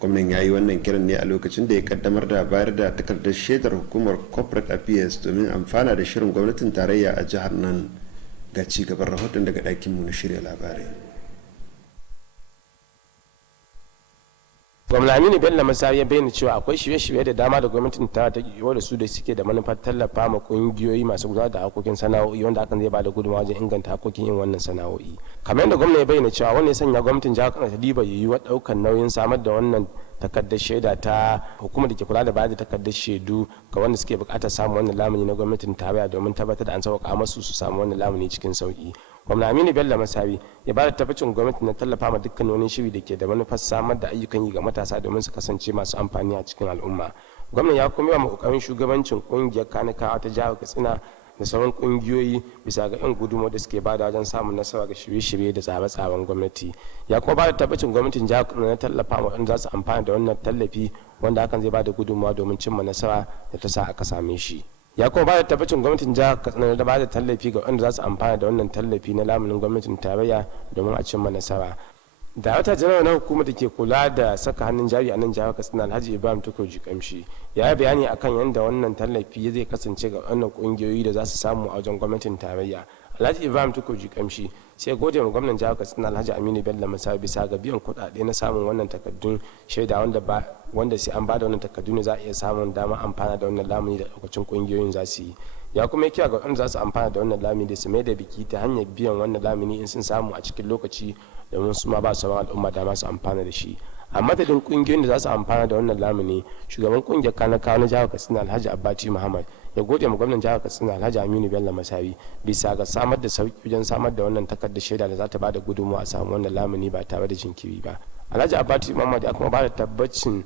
Gwamnan ya yi wannan kiran ne a lokacin da ya kaddamar da bayar da takardar shaidar hukumar corporate affairs domin amfana da shirin gwamnatin tarayya a jihar nan. Ga ci gaban rahoton daga ɗakinmu na shirya labarai. Gwamna Aminu Bello Masari ya bayyana cewa akwai shirye-shirye da dama da gwamnatin ta yiwo da su da suke da manufar tallafa ma kungiyoyi masu gudanar da harkokin sana'o'i, wanda hakan zai bada gudunmawa wajen inganta harkokin yin wannan sana'o'i. Kamar yadda gwamna ya bayyana cewa wannan ya sanya gwamnatin jihar Kano ta diba yiwuwar ɗaukar nauyin samar da wannan takardar shaida ta hukumar da ke kula da bayar da takardar shaidu ga wanda suke buƙatar samun wannan lamuni na gwamnatin tarayya domin tabbatar da an sauƙaƙa masu su samu wannan lamuni cikin sauƙi. gwamna Aminu Bello Masari ya ba da tabbacin gwamnati na tallafa ma dukkan wani shiri da ke da manufar samar da ayyukan yi ga matasa domin su kasance masu amfani a cikin al'umma. Gwamnan ya kuma yi wa kokarin shugabancin kungiyar kanikawa ta jihar Katsina da sauran kungiyoyi bisa ga yan gudunmawar da suke bada wajen samun nasara ga shirye-shirye da tsare-tsaren gwamnati. Ya kuma ba da tabbacin gwamnatin jihar Katsina na tallafa ma waɗanda za su amfana da wannan tallafi wanda hakan zai ba da gudunmawa domin cimma nasara da ta sa aka same shi. Ya kuma ba da tabbacin gwamnatin jihar Katsina da ba da tallafi ga waɗanda za su amfana da wannan tallafi na lamunin gwamnatin tarayya domin a cimma nasara. Darakta janar na hukumar da ke kula da saka hannun jari a nan jihar Katsina Alhaji Ibrahim Tukurji Kamshi ya yi bayani akan yadda wannan tallafi zai kasance ga wannan kungiyoyi da za su samu a wajen gwamnatin tarayya. Alhaji Ibrahim Tukurji Kamshi sai gode wa gwamnan jihar Katsina Alhaji Aminu Bello Masari bisa ga biyan kuɗaɗe na samun wannan takardun shaida wanda sai an ba da wannan takardu ne za a iya samun dama amfana da wannan lamuni da lokacin kungiyoyin za su yi. Ya kuma yi kira ga wanda za su amfana da wannan lamuni da su mai da biki ta hanyar biyan wannan lamuni in sun samu a cikin lokaci domin su ma ba sauran al'umma dama su amfana da shi. A madadin kungiyoyin da za su amfana da wannan lamuni, shugaban kungiyar kanakawa na jihar Katsina Alhaji Abbati Muhammad ya gode ma gwamnan jihar Katsina Alhaji Aminu Bello Masari bisa ga samar da sauki wajen samar da wannan takardar shaida da za ta bada gudunmawa a samu wannan lamuni ba tare da jinkiri ba. Alhaji Abbati Muhammad ya kuma bada tabbacin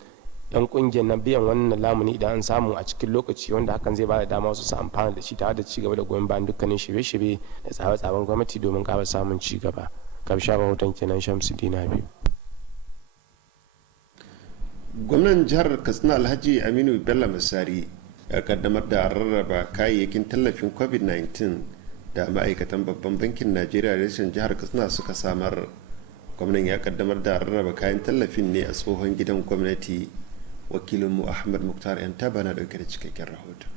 yan kungiyar na biyan wannan lamuni idan an samu a cikin lokaci wanda hakan zai bada dama wasu su amfana da shi tare da cigaba da goyon bayan dukkanin shirye-shirye da tsare-tsaren gwamnati domin ƙara samun cigaba. Karshen rahoton kenan Shamsuddin Habibu. Gwamnan jihar Katsina Alhaji Aminu Bello Masari ya kaddamar da rarraba kayayyakin tallafin COVID-19 da ma'aikatan babban bankin Najeriya reshen jihar Katsina suka samar. Gwamnan ya kaddamar da rarraba kayan tallafin ne a tsohon gidan gwamnati. Wakilinmu Ahmad Muktar Yantaba na dauke da cikakken rahoton.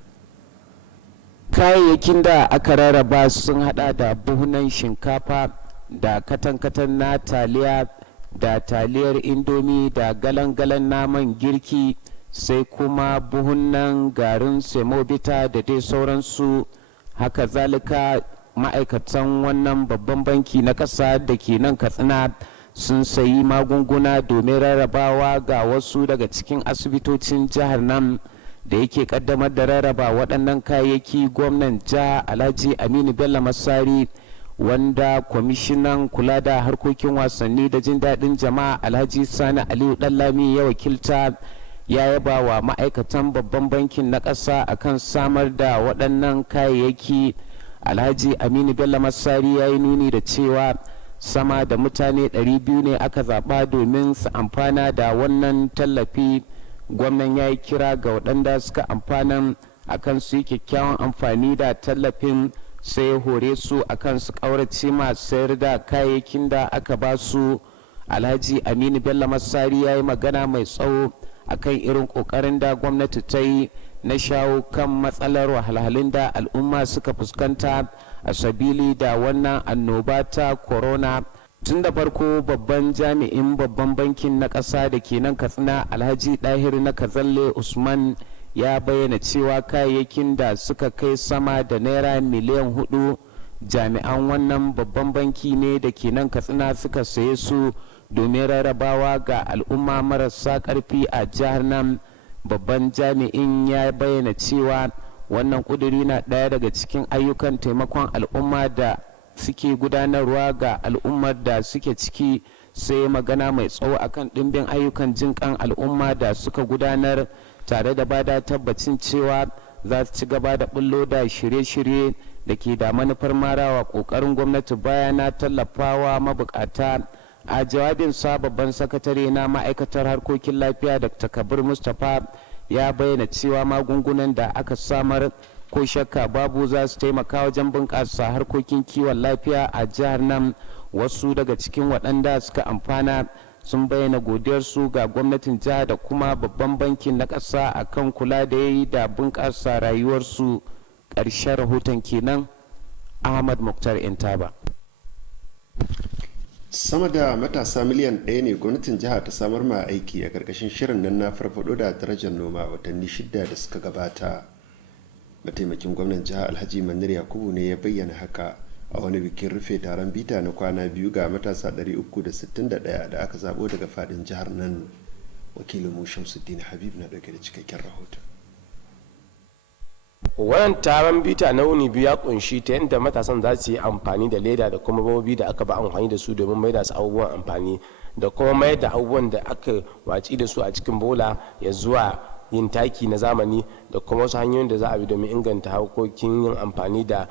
Kayayyakin da aka rarraba sun hada da buhunan shinkafa da katan-katan na taliya da taliyar indomi da galan-galan naman girki sai kuma buhunan garin semobita da dai sauransu. Haka zalika ma'aikatan wannan babban banki na ƙasa da ke nan Katsina sun sayi magunguna domin rarrabawa ga wasu daga cikin asibitocin jihar nan. Da yake kaddamar da rarraba waɗannan kayayyaki, gwamnan jiha Alhaji Aminu Bello Masari wanda kwamishinan kula da harkokin wasanni da jin daɗin jama'a Alhaji Sani Aliyu Ɗanlami ya wakilta ya yaba wa ma'aikatan babban bankin na ƙasa akan samar da waɗannan kayayyaki. Alhaji Aminu Bello Masari ya yi nuni da cewa sama da mutane 200 ne aka zaɓa domin su amfana da wannan tallafi. Gwamnan ya yi kira ga waɗanda suka amfana akan su yi kyakkyawan amfani da tallafin, sai ya hore su akan su ƙaurace masu sayar da kayayyakin da aka ba su. Alhaji Aminu Bello Masari ya yi magana mai tsawo akan irin ƙoƙarin da gwamnati ta yi na shawo kan matsalar wahalhalun da al'umma suka fuskanta a sabili da wannan annoba ta corona. Tun da farko babban jami'in babban bankin na ƙasa da ke nan Katsina Alhaji Dahir na Kazalle Usman ya bayyana cewa kayayyakin da suka kai sama da naira miliyan 4 jami'an wannan babban banki ne da ke nan Katsina suka saye su domin rarrabawa ga al'umma marasa ƙarfi a jihar nan. Babban jami'in ya bayyana cewa wannan ƙuduri na ɗaya daga cikin ayyukan taimakon al'umma da suke gudanarwa ga al'ummar da suke ciki. Sai magana mai tsawo akan ɗimbin ayyukan jinƙan al'umma da suka gudanar, tare da bada tabbacin cewa za su ci gaba da bullo da shirye-shirye da ke da manufar marawa ƙoƙarin gwamnati baya na tallafawa mabukata. A jawabinsa babban sakatare na ma'aikatar harkokin lafiya Dr. Kabir Mustapha ya bayyana cewa magungunan da aka samar ko shakka babu za su taimaka wajen bunƙasa harkokin kiwon lafiya a jihar nan. Wasu daga cikin waɗanda suka amfana sun bayyana godiyarsu ga gwamnatin jiha da kuma babban bankin na ƙasa akan kula da ya yi da bunƙasa rayuwarsu. Ƙarshen rahoton kenan. Ahmad Muktar Intaba. Sama da matasa miliyan 1 ne gwamnatin jiha ta samar ma aiki a ƙarƙashin shirin nan na farfado da darajar noma watanni 6 da suka gabata. Mataimakin gwamnan jiha Alhaji Manir Yakubu ne ya bayyana haka a wani bikin rufe taron bita na kwana 2 ga matasa 361 da aka zabo daga fadin jihar nan. Wakilin mu Shamsuddin Habib na dauke da cikakken rahoton. wannan taron bita na wuni biyu ya kunshi ta yadda matasan za su yi amfani da leda da kuma robobi da aka ba amfani da su domin maida su abubuwan amfani da kuma mayar da abubuwan da aka watsi da su a cikin bola ya zuwa yin taki na zamani da kuma wasu hanyoyin da za a bi domin inganta harkokin yin amfani da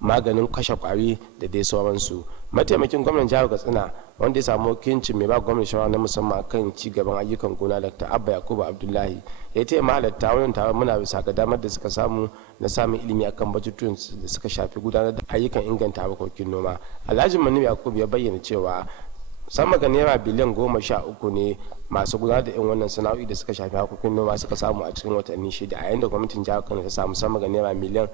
maganin kashe kwari da dai sauransu. Mataimakin gwamnan jihar Katsina wanda ya samu wakilcin mai ba gwamnan shawara na musamman akan ci gaban ayyukan gona Dr. Abba Yakubu Abdullahi ya ce mahalarta wannan taron muna bisa ga damar da suka samu na samun ilimi akan batutuwan da suka shafi gudanar da ayyukan inganta harkokin noma. Alhaji Manu Yakubu ya bayyana cewa sama ga naira biliyan 13 ne masu gudanar da yan wannan sana'o'i da suka shafi harkokin noma suka samu a cikin watanni 6 a yayin da gwamnatin jihar Kano ta samu sama ga naira miliyan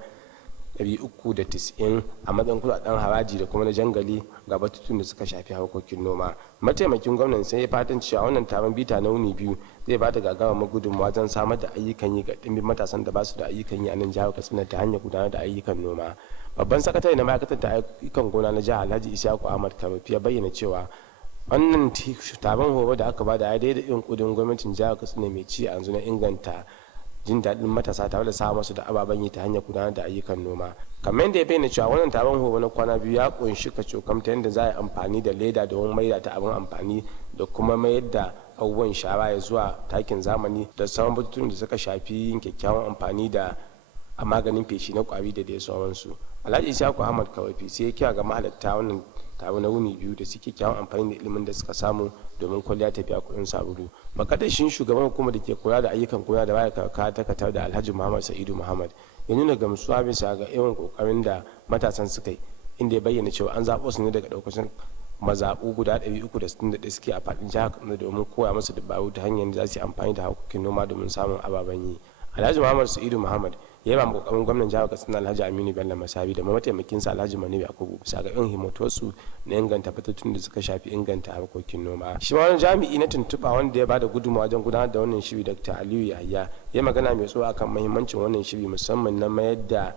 390 a matsayin kudaden haraji da kuma na jangali ga batutun da suka shafi harkokin noma. Mataimakin gwamnan sai ya fatan cewa wannan taron bita na wuni biyu zai ba da gagarumar gudunmawa wajen samar da ayyukan yi ga dimbin matasan da ba su da ayyukan yi a nan jihar Katsina ta hanyar gudanar da ayyukan noma. Babban sakatare na ma'aikatar ta ayyukan gona na jihar Alhaji Isiyaku Ahmad Karofi ya bayyana cewa wannan taron horo da aka bada ya daidai irin kudin gwamnatin jihar Katsina mai ci a yanzu na inganta jin daɗin matasa tare da sa masu da ababen yi ta hanyar gudanar da ayyukan noma. Kamar yadda ya bayyana cewa wannan taron horo na kwana biyu ya kunshi kacokam ta yadda za a yi amfani da leda domin maida ta abin amfani da kuma mayar da abubuwan shara ya zuwa takin zamani da sauran bututun da suka shafi yin kyakkyawan amfani da a maganin feshi na kwari da dai sauransu. Alhaji Isaku Ahmad Kawafi sai ya kira ga mahalarta wannan taro na wuni biyu da suke kyawun amfani da ilimin da suka samu domin kwalliya ta biya kuɗin sabulu. Makadashin shugaban hukumar da ke kula da ayyukan kula da baya karkara ta Katar da Alhaji Muhammad Sa'idu Muhammad ya nuna gamsuwa bisa ga irin kokarin da matasan suka yi, inda ya bayyana cewa an zaɓo su ne daga ɗaukacin mazaɓu guda 361 suke a faɗin jihar Kano domin koya musu dabaru ta hanyar da za su yi amfani da harkokin noma domin samun ababen yi. Alhaji Muhammad Sa'idu Muhammad ya ba kokarin gwamnan jihar Katsina Alhaji Aminu Bello Masabi da mataimakin sa Alhaji Manu Yakubu bisa ga irin himmatuwarsu na inganta fatatun da suka shafi inganta harkokin noma. Shi ma wani jami'i na tuntuɓa wanda ya bada gudunmawa wajen gudanar da wannan shiri Dr. Aliyu Yahaya ya magana mai tsawo akan muhimmancin wannan shiri musamman na mayar da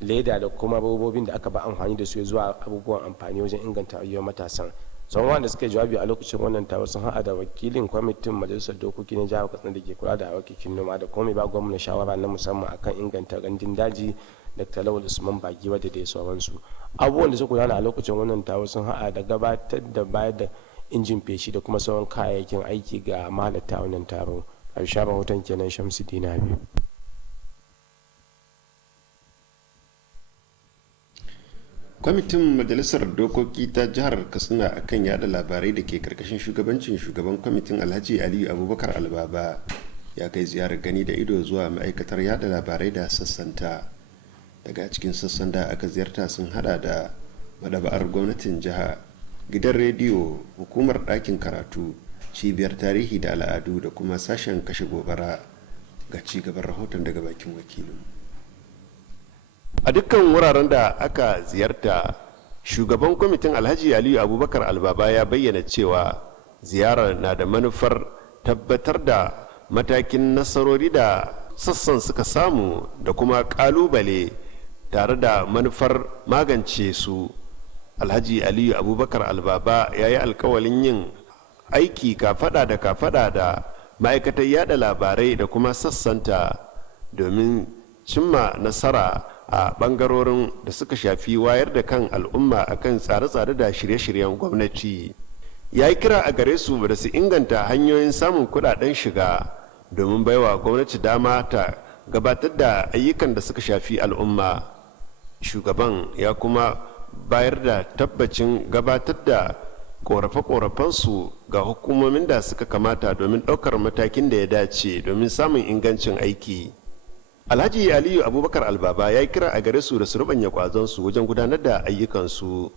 leda da kuma robobin da aka ba amfani da su zuwa abubuwan amfani wajen inganta rayuwar matasan. Sauran wanda suka jawabi a lokacin wannan taro sun haɗa da wakilin kwamitin majalisar dokoki na jihar Katsina da ke kula da harkokin noma da kuma mai ba gwamna shawara na musamman akan inganta gandun daji Dr. Lawal Usman Bagiwa da dai sauransu. Abubuwan da suka gudana a lokacin wannan taro sun haɗa da gabatar da bayar da injin feshi da kuma sauran kayayyakin aiki ga mahalarta wannan taro. A bisha rahoton kenan Shamsuddin Habib. Kwamitin Majalisar Dokoki ta Jihar Katsina akan yada labarai da ke karkashin shugabancin shugaban kwamitin Alhaji Aliyu Abubakar Albaba ya kai ziyarar gani da ido zuwa ma'aikatar yada labarai da sassanta. Daga cikin sassan da aka ziyarta sun hada da madaba'ar gwamnatin jiha, gidan rediyo, hukumar ɗakin karatu, cibiyar tarihi da al'adu da kuma sashen kashe gobara. Ga ci gaban rahoton daga bakin wakilin. A dukkan wuraren da aka ziyarta, shugaban kwamitin Alhaji Aliyu Abubakar Albaba ya bayyana cewa ziyarar na da manufar tabbatar da matakin nasarori da sassan suka samu da kuma kalubale tare da manufar magance su. Alhaji Aliyu Abubakar Albaba ya yi alkawalin yin aiki kafada da ma'aikatar yada labarai da kuma sassanta domin cimma nasara a bangarorin da suka shafi wayar da kan al'umma akan tsare-tsare da shirye-shiryen gwamnati. Ya yi kira a gare su da su inganta hanyoyin samun kudaden shiga domin baiwa gwamnati dama ta gabatar da ayyukan da suka shafi al'umma. Shugaban ya kuma bayar da tabbacin gabatar da korafe-korafensu ga hukumomin da suka kamata domin ɗaukar matakin da ya dace domin samun ingancin aiki. Alhaji Aliyu Abubakar Albaba ya yi kira a gare su da su rubanya kwazonsu wajen gudanar da ayyukansu,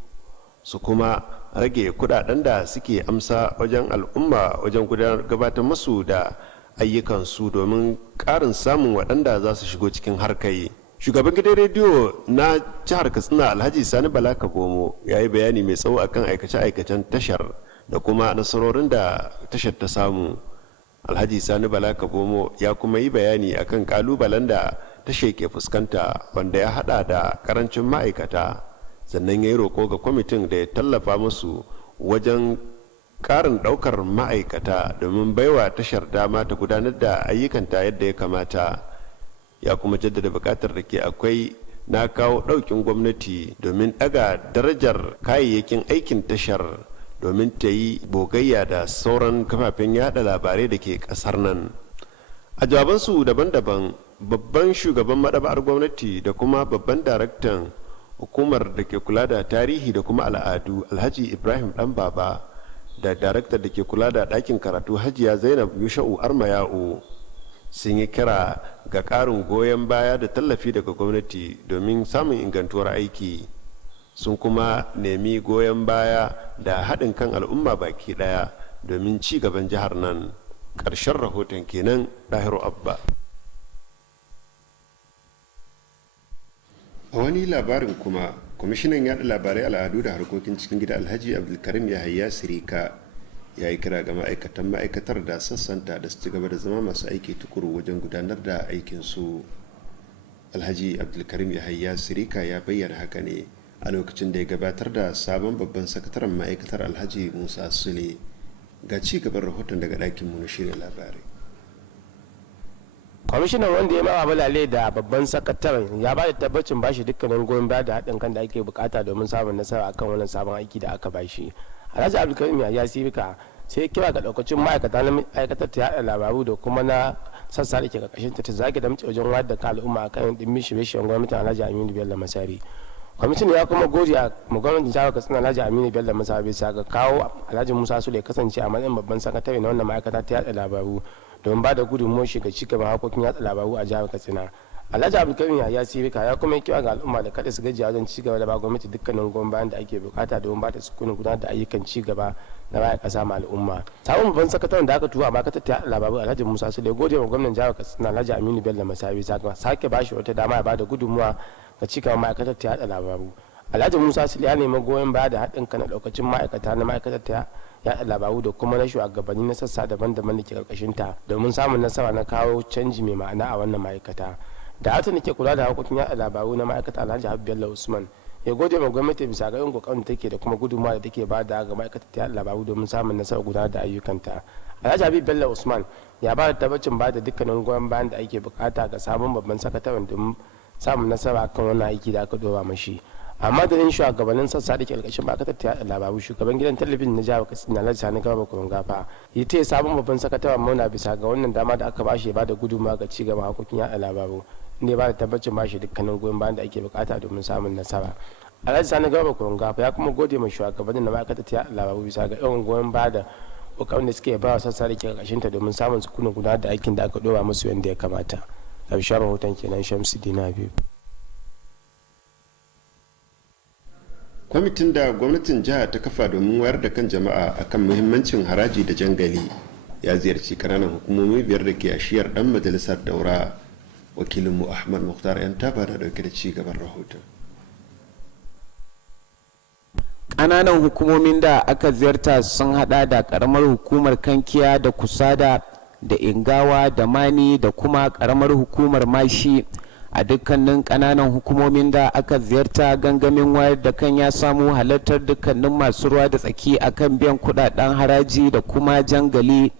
su kuma rage kudaden da suke amsa wajen al'umma wajen gabatar musu da ayyukansu domin karin samun waɗanda za su shigo cikin harkai. Shugaban gidan rediyo na jihar Katsina Alhaji Sani Bala Kabomo ya yi bayani mai tsawo akan aikace-aikacen tashar da kuma nasarorin da tashar ta samu. Alhaji Sani Bala Kabomo ya kuma yi bayani akan kalubalen da tashe ke fuskanta wanda ya hada da karancin ma'aikata, sannan ya yi roƙo ga kwamitin da ya tallafa musu wajen ƙarin ɗaukar ma'aikata domin baiwa tashar dama ta gudanar da ayyukanta yadda ya kamata. ya kuma jaddada bukatar da ke akwai na kawo ɗaukin gwamnati domin ɗaga darajar kayayyakin aikin tashar domin ta yi bogayya da sauran kafafen yada labarai da ke ƙasar nan. A jawabansu daban-daban, babban shugaban maɗaba'ar gwamnati da kuma babban daraktan hukumar da ke kula da tarihi da kuma al'adu Alhaji Ibrahim Dan Baba da daraktar da ke kula da ɗakin karatu Hajiya Zainab Yusha'u Armayao sun yi kira ga ƙarin goyon baya da tallafi daga gwamnati domin samun ingantuwar aiki. Sun kuma nemi goyon baya da haɗin kan al'umma baki ɗaya domin ci gaban jihar nan. Ƙarshen rahoton kenan, Dahiru Abba. A wani labarin kuma, kwamishinan yaɗa labarai, al'adu da harkokin cikin gida Alhaji Abdulkarim Yahaya Sirika ya yi kira ga ma'aikatar da sassanta da su ci gaba da zama masu aiki tukuru wajen gudanar da aikinsu. Alhaji Abdulkarim Yahaya Sirika ya bayyana haka ne a lokacin da ya gabatar da sabon babban sakataren ma'aikatar Alhaji Musa Sule. Ga ci gaban rahoton daga ɗakin mu na shirya labarai. Kwamishinan wanda ya mawa balale da babban sakataren ya ba da tabbacin bashi dukkanin goyon baya da haɗin kan da ake bukata domin samun nasara akan wannan sabon aiki da aka bashi. Alhaji Abdulkarim ya sirika sai kira ga daukacin ma'aikata na ma'aikatar ta yada labaru da kuma na sassa da ke karkashin ta zage da mace wajen wayar da kan al'umma akan dimmin shirye-shiryen gwamnatin Alhaji Aminu Bello Masari. Kwamitin ya kuma gode a gwamnatin jihar Katsina Alhaji Aminu Bello Masari bisa ga kawo Alhaji Musa Sule kasance a matsayin babban sakatare na wannan ma'aikata ta yada labaru don ba da gudunmuwar shiga cigaban harkokin yada labaru a jihar Katsina. Alhaji Abdulkarim ya sirika ya kuma kira ga al'umma da kada su gajiya wajen cigaba da ba gwamnati dukkanin goyon bayan da ake bukata domin ba ta sukunin gudanar da ayyukan cigaba na raya kasa ma al'umma. Sabon babban sakataren da aka tura a ma'aikatar ta labaru Alhaji Musa Sule ya gode wa gwamnan jihar Katsina Alhaji Aminu Bello Masari sake ba shi wata dama ya ba da gudunmuwa ga cigaban ma'aikatar ta yada labaru. Alhaji Musa Sule ya nemi goyon baya da haɗin kan daukacin ma'aikata na ma'aikatar ta yada labaru da kuma na shugabanni na sassa daban-daban da ke karkashin ta domin samun nasara na kawo canji mai ma'ana a wannan ma'aikata. Da hata ke kula da harkokin yada labaru na ma'aikata Alhaji Habib Bello Usman ya gode ma gwamnati bisa ga yin kokarin da take da kuma gudunmawa da take ba da ga ma'aikatar yada labaru domin samun nasarar gudanar da ayyukanta. Alhaji Habib Bello Usman ya ba da tabbacin ba da dukkanin goyon bayan da ake bukata ga sabon babban sakataren domin samun nasara kan wannan aiki da aka dora mashi. Amma da shugabannin sassa da ke alƙashin ma'aikatar ta yada labaru shugaban gidan talabijin na jihar Katsina Alhaji Sani Garba Kurungafa ya taya sabon babban sakataren murna bisa ga wannan dama da aka bashi ya ba da gudunmawa ga cigaban harkokin yada labaru. Ne ba da tabbacin bashi dukkanin goyon bayan da ake bukata domin samun nasara. Alhaji Sani Garba Kurungafa ya kuma gode mai shugabannin na ma'aikatar ta labaru bisa ga irin goyon baya da kokarin da suke ba wa sassa da ke karkashin ta domin samun sukunin gudanar da aikin da aka dora musu yadda ya kamata. Karshen rahoton kenan Shamsuddin Habib. Kwamitin da gwamnatin jiha ta kafa domin wayar da kan jama'a akan muhimmancin haraji da jangali ya ziyarci kananan hukumomi 5 da ke ashiyar dan majalisar Daura. Wakilinmu Ahmad Mukhtar yan taba da dauke da ci gaban rahoton. Ƙananan hukumomin da aka ziyarta sun hada da karamar hukumar Kankiya da Kusada da Ingawa da Mani da kuma karamar hukumar Mashi. A dukkanin ƙananan hukumomin da aka ziyarta gangamin wayar da kan ya samu halartar dukkanin masu ruwa da tsaki akan biyan kudaden haraji da kuma jangali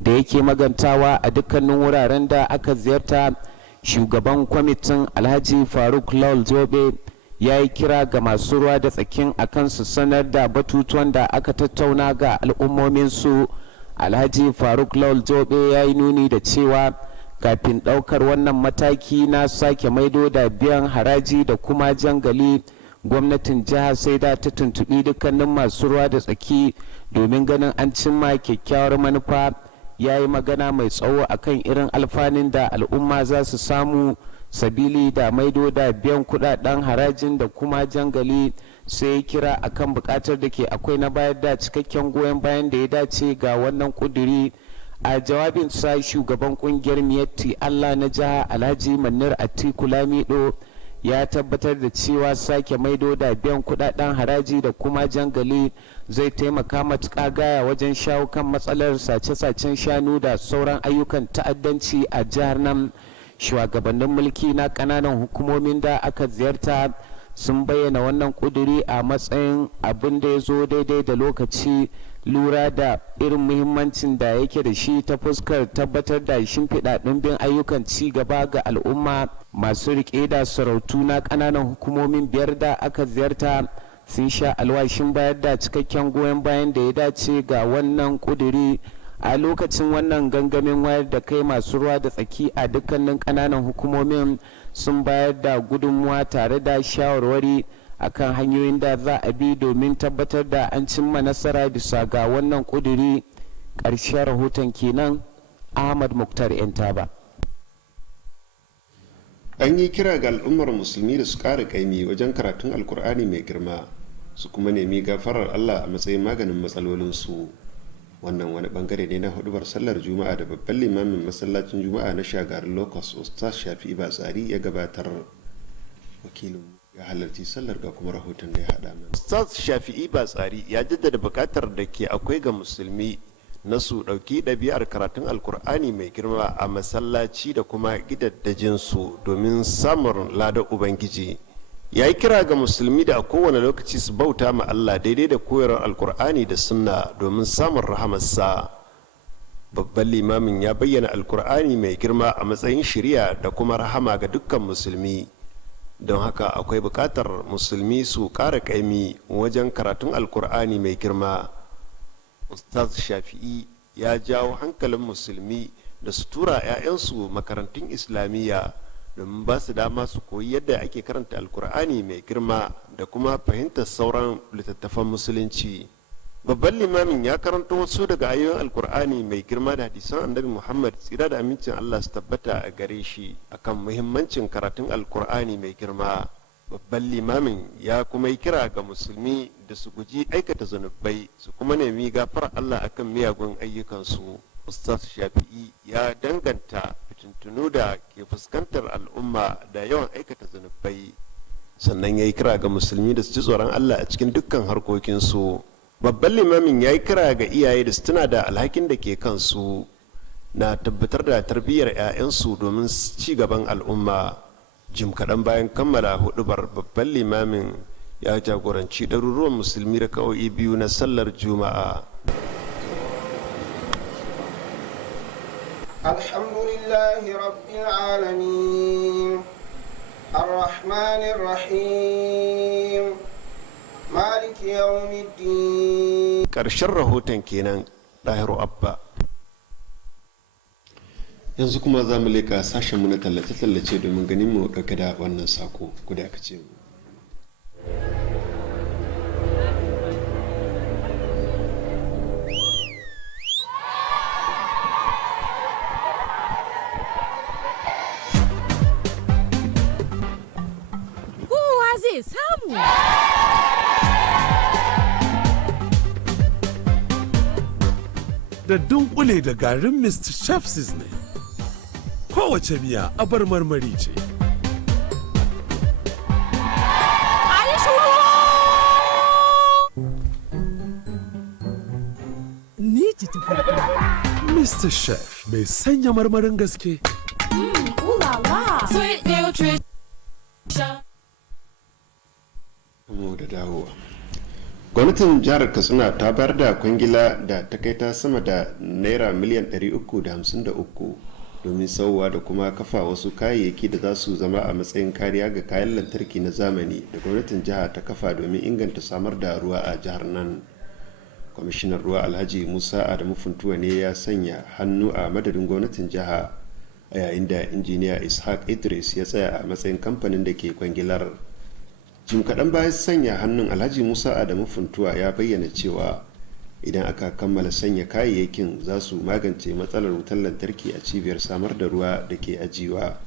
da yake magantawa a dukkanin wuraren da aka ziyarta. Shugaban kwamitin Alhaji Faruk Lawal Jobe ya yi kira ga masu ruwa da tsakin akan su sanar da batutuwan da aka tattauna ga al'ummominsu. Alhaji Faruk Lawal Jobe ya yi nuni da cewa kafin ɗaukar wannan mataki na sake maido da biyan haraji da kuma jangali, gwamnatin jiha sai da ta tuntuɓi dukkanin masu ruwa da tsaki domin ganin an cimma kyakkyawar manufa. Ya yi magana mai tsawo akan irin alfanun da al'umma za su samu sabili da maido da biyan kudaden harajin da kuma jangali, sai kira akan bukatar da ke akwai na bayar da cikakken goyon bayan da ya dace ga wannan kuduri. A jawabinsa shugaban kungiyar miyatti Allah na jiha Alhaji Manir Atiku Lamido ya tabbatar da cewa sake maido da biyan kudaden haraji da kuma jangali zai taimaka matuƙa gaya wajen shawo kan matsalar sace-sacen shanu da sauran ayyukan ta'addanci a jihar nan. Shugabannin mulki na ƙananan hukumomin da aka ziyarta sun bayyana wannan kuduri a matsayin abin da ya zo daidai da lokaci, lura da irin muhimmancin da yake da shi ta fuskar tabbatar da shimfiɗa ɗumbin ayyukan ci gaba ga al'umma. Masu riƙe da sarautu na ƙananan hukumomin 5 da aka ziyarta sun sha alwashin bayar da cikakken goyon bayan da ya dace ga wannan ƙuduri. A lokacin wannan gangamin wayar da kai, masu ruwa da tsaki a dukkanin ƙananan hukumomin sun bayar da gudunmuwa tare da shawarwari akan hanyoyin da za a bi domin tabbatar da an cimma nasara bisa ga wannan ƙuduri. Ƙarshen rahoton kenan. Ahmad Muktar Yantaba. An yi kira ga al'ummar musulmi da su ƙara ƙaimi wajen karatun alkur'ani mai girma, su kuma nemi gafarar Allah a matsayin maganin matsalolinsu. Wannan wani bangare ne na hudubar sallar juma'a da babban limamin masallacin juma'a na shagarin locus Ustaz Shafi'i Batsari ya gabatar. Wakilin ya halarci sallar ga kuma rahoton da ya haɗa mana. Ustaz Shafi'i Batsari ya jaddada buƙatar da ke akwai ga musulmi na su ɗauki ɗabi'ar karatun alkur'ani mai girma a masallaci da kuma gidaddajinsu domin samun ladar ubangiji. Ya yi kira ga musulmi da a kowane lokaci su bauta ma Allah daidai da koyarwar alkur'ani da sunna domin samun rahamarsa. Babban limamin ya bayyana alkur'ani mai girma a matsayin shiriya da kuma rahama ga dukkan musulmi. Don haka akwai buƙatar musulmi su ƙara ƙaimi wajen karatun alkur'ani mai girma. Ustaz Shafi'i ya jawo hankalin musulmi da su tura 'ya'yansu makarantun islamiyya domin ba su dama su koyi yadda ake karanta alkur'ani mai girma da kuma fahimtar sauran littattafan musulunci. Babban limamin ya karanta wasu daga ayoyin alkur'ani mai girma da hadisan annabi Muhammad tsira da amincin Allah su tabbata a gare shi akan muhimmancin karatun alkur'ani mai girma. Babban limamin ya kuma yi kira ga musulmi da su guji aikata zunubai su kuma nemi gafar Allah akan miyagun ayyukansu. Ustaz Shafi'i ya danganta fitintunu da ke fuskantar al'umma da yawan aikata zunubai, sannan ya yi kira ga musulmi da su ji tsoron Allah a cikin dukkan harkokinsu. Babban limamin ya yi kira ga iyaye da su tuna da alhakin da ke kansu na tabbatar da tarbiyyar 'ya'yansu domin ci gaban al'umma. Jim kaɗan bayan kammala hudubar, babban limamin ya jagoranci ɗaruruwan musulmi da kawai biyu na sallar juma'a. Alhamdulillahi rabbil alamin, arrahmanir rahim, maliki yawmiddin. Ƙarshen rahoton kenan. Ɗahiru Abba. Yanzu kuma za mu leƙa sashenmu na tallace-tallace domin ganin mu ɗauke da wannan sako. Guda ka ce mu. Kowa zai samu. Da dunkule da garin Mr. Chef's ne. Kowace miya abar marmari ce. Ni ce ta farko. Mr. Chef mai sanya marmarin gaske. Sweet nutrition. Mu da dawowa. Gwamnatin jihar Katsina ta bayar da kwangila da ta kai ta sama da naira miliyan 353 domin sauwa da kuma kafa wasu kayayyaki da za su zama a matsayin kariya ga kayan lantarki na zamani da gwamnatin jiha ta kafa domin inganta samar da ruwa a jihar nan. Kwamishinan ruwa Alhaji Musa Adamu Funtuwa ne ya sanya hannu a madadin gwamnatin jiha a yayin da injiniya Ishaq Idris ya tsaya a matsayin kamfanin da ke kwangilar. Jim kaɗan bayan sanya hannun Alhaji Musa Adamu Funtuwa ya bayyana cewa idan aka kammala sanya kayayyakin za su magance matsalar wutar lantarki a cibiyar samar da ruwa da ke ajiwa.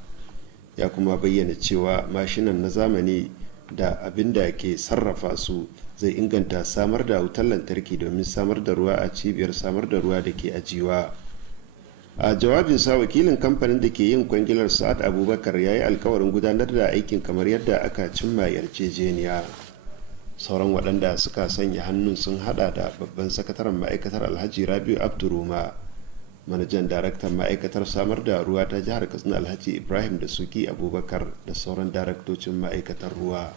Ya kuma bayyana cewa mashinan na zamani da abin da ke sarrafa su zai inganta samar da wutar lantarki domin samar da ruwa a cibiyar samar da ruwa da ke ajiwa. A jawabinsa, wakilin kamfanin da ke yin kwangilar Sa'ad Abubakar ya yi alkawarin gudanar da aikin kamar yadda aka cimma yarjejeniya. Sauran waɗanda suka sanya hannun sun hada da babban sakataren ma'aikatar Alhaji Rabiu Abduruma, manajan daraktan ma'aikatar samar da ruwa ta jihar Katsina Alhaji Ibrahim da Suki Abubakar da sauran daraktocin ma'aikatar ruwa.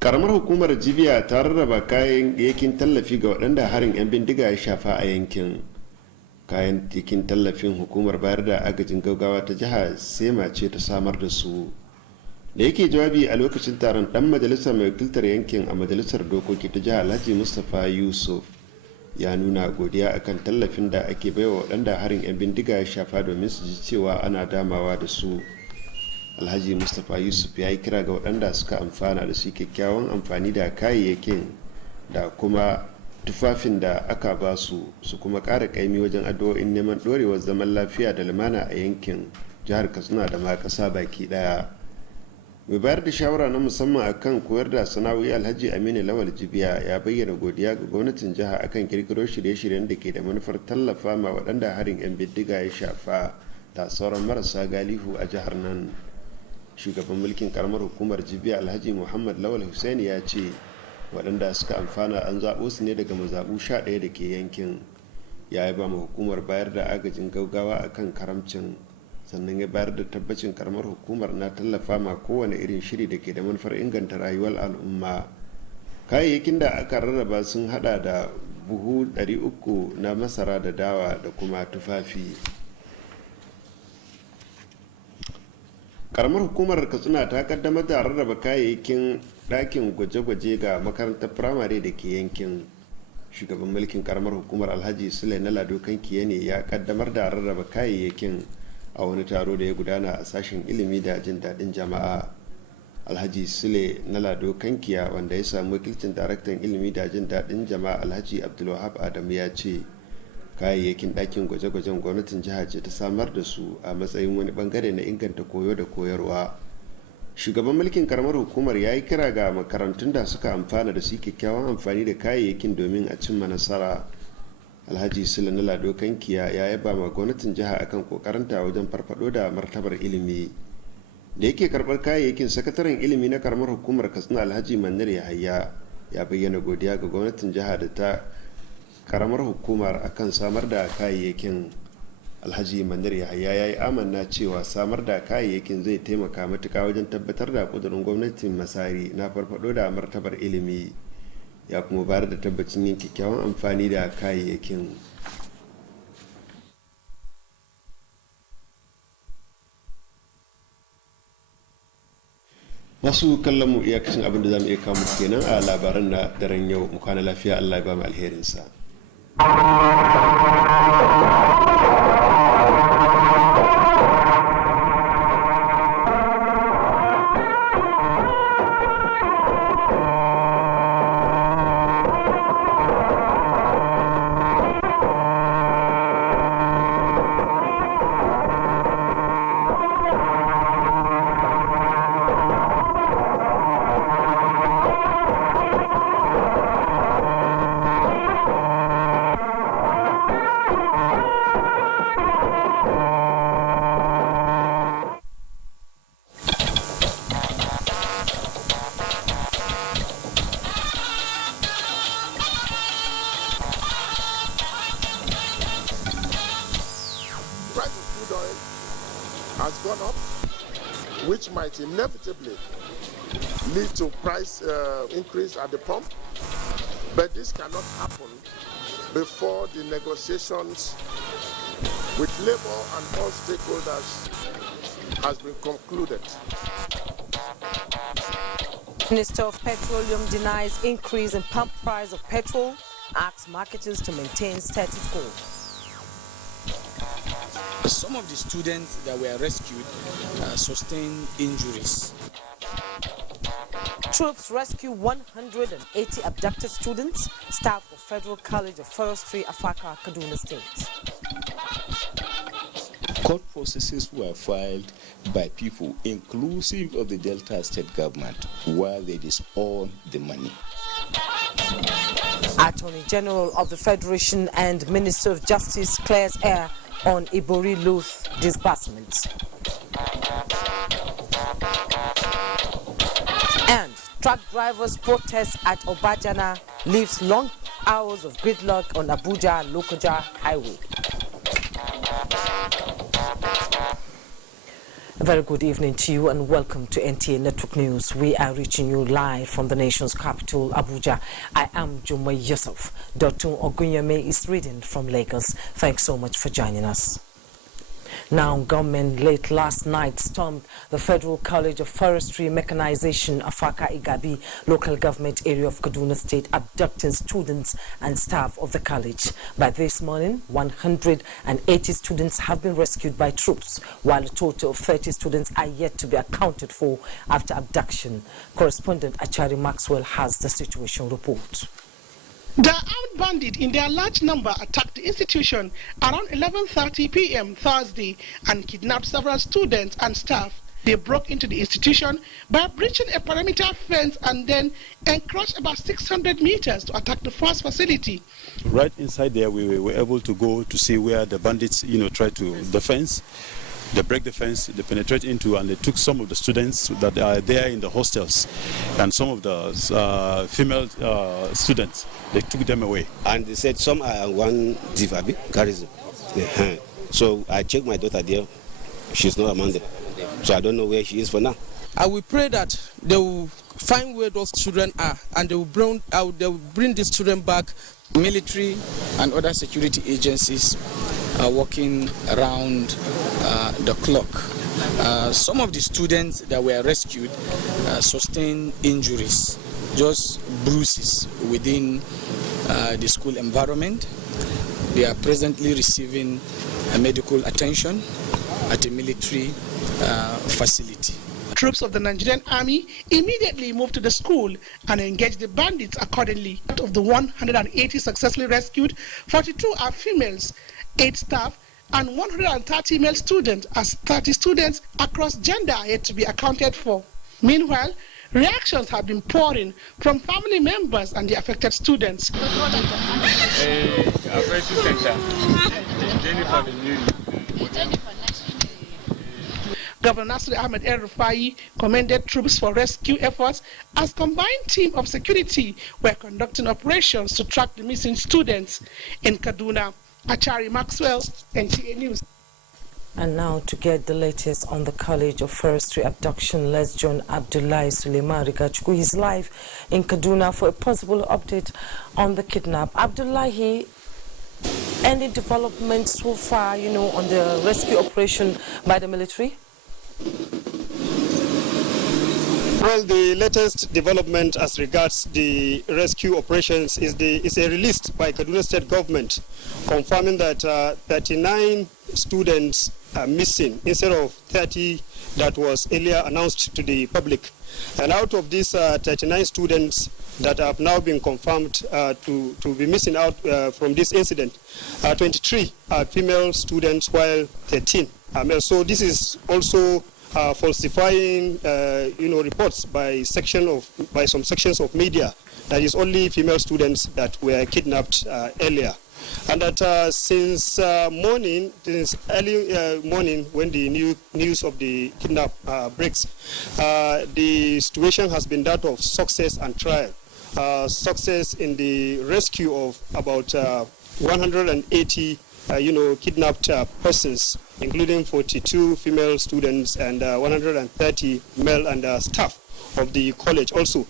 karamar hukumar jibiya ta rarraba kayan yakin tallafi ga waɗanda harin 'yan bindiga ya shafa a yankin. Kayan yakin tallafin hukumar bayar da agajin gaugawa ta jiha sema ce ta samar da su. Da yake jawabi a lokacin taron, dan majalisar mai wakiltar yankin a majalisar dokoki ta jiha Alhaji Mustapha Yusuf ya nuna godiya akan tallafin da ake baiwa waɗanda harin 'yan bindiga ya shafa domin su ji cewa ana damawa da su. Alhaji Mustapha Yusuf ya yi kira ga waɗanda suka amfana da su kyakkyawan amfani da kayayyakin da kuma tufafin da aka ba su kuma ƙara ƙaimi wajen addu'o'in neman ɗorewar zaman lafiya da lumana a yankin jihar Katsina da ma ƙasa baki ɗaya. Mai bayar da shawara na musamman akan koyar da sana'o'i Alhaji Aminu Lawal Jibiya ya bayyana godiya ga gwamnatin jiha akan kirkiro shirye-shiryen da ke da manufar tallafa ma waɗanda harin 'yan bindiga ya shafa da sauran marasa galihu a jihar nan. Shugaban mulkin karamar hukumar Jibiya Alhaji Muhammad Lawal Hussaini ya ce waɗanda suka amfana an zaɓo su ne daga mazaɓu 11 da ke yankin. Ya yi ba ma hukumar bayar da agajin gaugawa akan karamcin, sannan ya bayar da tabbacin karamar hukumar na tallafa ma kowane irin shiri da ke da manufar inganta rayuwar al'umma. Kayayyakin da aka rarraba sun hada da buhu 300 na masara da dawa da kuma tufafi. Karamar hukumar Katsina ta kaddamar da rarraba kayayyakin ɗakin gwaje-gwaje ga makarantar firamare da ke yankin. Shugaban mulkin karamar hukumar Alhaji Sule na Lado Kankiye ne ya kaddamar da rarraba kayayyakin a wani taro da ya gudana a sashen ilimi da jin daɗin jama'a. Alhaji Sule na Lado Kankiya, wanda ya samu wakilcin daraktan ilimi da jin daɗin jama'a Alhaji Abdulwahab Adamu, ya ce kayayyakin ɗakin gwaje-gwajen gwamnatin jiha ce ta samar da su a matsayin wani bangare na inganta koyo da koyarwa. Shugaban mulkin karamar hukumar ya yi kira ga makarantun da suka amfana da su kyakkyawan amfani da kayayyakin domin a cimma nasara. Alhaji Sule na Lado Kankiya ya yaba ma gwamnatin jiha akan kokarinta wajen farfado da martabar ilimi. Da yake karbar kayayyakin, sakataren ilimi na karamar hukumar Katsina Alhaji Manir Yahaya ya bayyana godiya ga gwamnatin jiha da ta karamar hukumar akan samar da kayayyakin. Alhaji Manir Yahaya ya yi amanna cewa samar da kayayyakin zai taimaka matuka wajen tabbatar da kudurin gwamnatin Masari na farfado da martabar ilimi. Ya kuma bayar da tabbacin yin kyakkyawan amfani da kayayyakin. Masu kallon mu, iyakacin abin da za mu iya kawo kenan a labaran na daren yau. Mu kwana lafiya, Allah ya ba mu alherinsa. Has gone up, which might inevitably lead to price increase at the pump. But this cannot happen before the negotiations with labor and all stakeholders has been concluded. Minister of Petroleum denies increase in pump price of petrol, asks marketers to maintain status quo. Some of the students that were rescued sustained injuries. Troops rescue 180 abducted students, staff of Federal College of Forestry, Afaka, Kaduna State. Court processes were filed by people, inclusive of the Delta State government, where they disown the money. Attorney General of the Federation and Minister of Justice clears air on Ibori Luth disbursements. And truck drivers protest at Obajana leaves long hours of gridlock on Abuja-Lokoja highway. A very good evening to you and welcome to NTA Network News. We are reaching you live from the nation's capital, Abuja. I am Jumai Yusuf. Dr. Ogunyeme is reading from Lagos. Thanks so much for joining us. Now, government late last night stormed the Federal College of Forestry Mechanization, Afaka Igabi local government area of Kaduna State, abducting students and staff of the college. By this morning, 180 students have been rescued by troops, while a total of 30 students are yet to be accounted for after abduction. Correspondent Achari Maxwell has the situation report. The armed bandits in their large number attacked the institution around 11:30 p.m. Thursday and kidnapped several students and staff. They broke into the institution by breaching a perimeter fence and then encroached about 600 meters to attack the first facility. Right inside there, we were able to go to see where the bandits, tried to defense. They break the fence, they penetrate into, and they took some of the students that are there in the hostels, and some of the female students, they took them away. And they said some are one Kttv garrison. So I checked my daughter there, she's not among them. So I don't know where she is for now. I will pray that they will find where those children are, and they will bring these children back. Military and other security agencies are working around the clock. Some of the students that were rescued sustained injuries, just bruises within the school environment. They are presently receiving medical attention at a military facility. Troops of the Nigerian Army immediately moved to the school and engaged the bandits accordingly. Out of the 180 successfully rescued, 42 are females, 8 staff, and 130 male students, as 30 students across gender are yet to be accounted for. Meanwhile, reactions have been pouring from family members and the affected students. Governor Nasir Ahmed El-Rufai commended troops for rescue efforts as combined team of security were conducting operations to track the missing students in Kaduna. Achari Maxwell, NTA News. And now to get the latest on the College of Forestry abduction, let's join Abdullahi Suleiman Rigachku. He's live in Kaduna for a possible update on the kidnap. Abdullahi, any developments so far, on the rescue operation by the military? Well, the latest development as regards the rescue operations is a release by Kaduna State government confirming that 39 students are missing instead of 30 that was earlier announced to the public. And out of these 39 students that have now been confirmed to be missing out from this incident, 23 are female students while 13 are male. So this is also falsifying, reports by some sections of media that is only female students that were kidnapped earlier, and that since early morning when the news of the kidnap breaks, the situation has been that of success and trial. Success in the rescue of about 180 kidnapped persons, including 42 female students and 130 male and staff of the college also.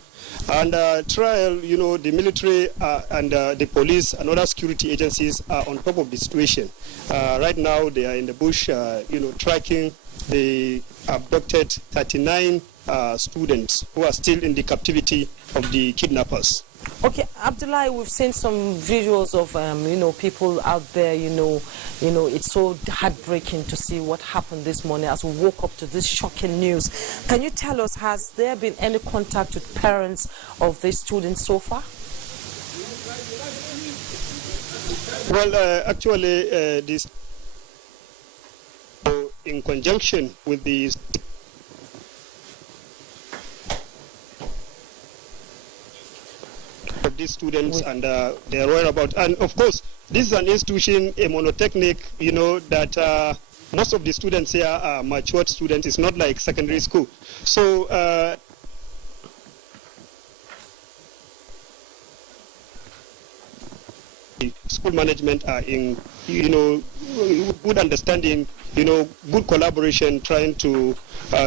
And trial, the military and the police and other security agencies are on top of the situation. Right now, they are in the bush, tracking the abducted 39 students who are still in the captivity of the kidnappers. Okay, Abdullahi, we've seen some visuals of, people out there, it's so heartbreaking to see what happened this morning as we woke up to this shocking news. Can you tell us, has there been any contact with parents of these students so far? Well, actually, this in conjunction with the of these students and their whereabouts. And of course, this is an institution, a monotechnic, that most of the students here are matured students. It's not like secondary school. So school management are in, good understanding good collaboration, trying to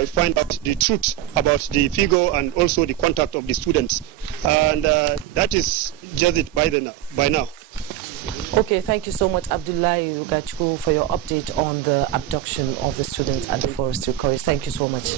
find out the truth about the figure and also the contact of the students. And that is just it by now. Okay, thank you so much, Abdullahi Ugachku, for your update on the abduction of the students at the Forestry College. Thank you so much.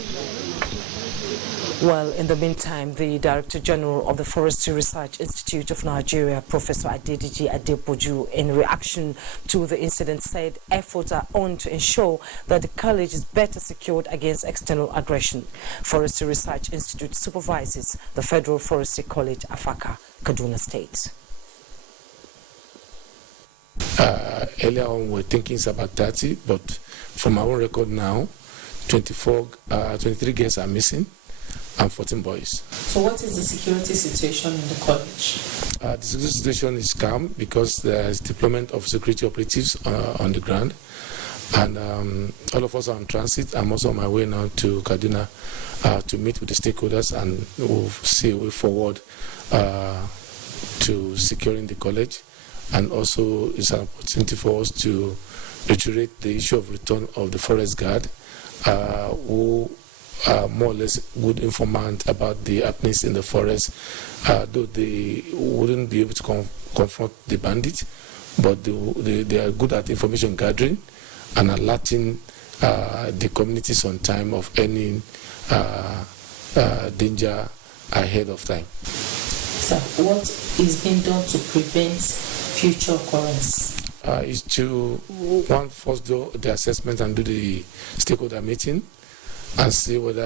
Well, in the meantime, the Director General of the Forestry Research Institute of Nigeria, Professor Adedeji Adepoju, in reaction to the incident, said efforts are on to ensure that the college is better secured against external aggression. Forestry Research Institute supervises the Federal Forestry College, Afaka, Kaduna State. Earlier on, we were thinking it's about 30, but from our own record now, 23 girls are missing and 14 boys. So what is the security situation in the college? The security situation is calm because there is deployment of security operatives on the ground. And all of us are on transit. I'm also on my way now to Kaduna to meet with the stakeholders, and we'll see a way forward to securing the college. And also it's an opportunity for us to reiterate the issue of return of the forest guard, who are more or less good informant about the happenings in the forest, though they wouldn't be able to confront the bandits, but they are good at information gathering and alerting the communities on time of any danger ahead of time. So what is being done to prevent future occurrence? Is to first do the assessment and do the stakeholder meeting and see whether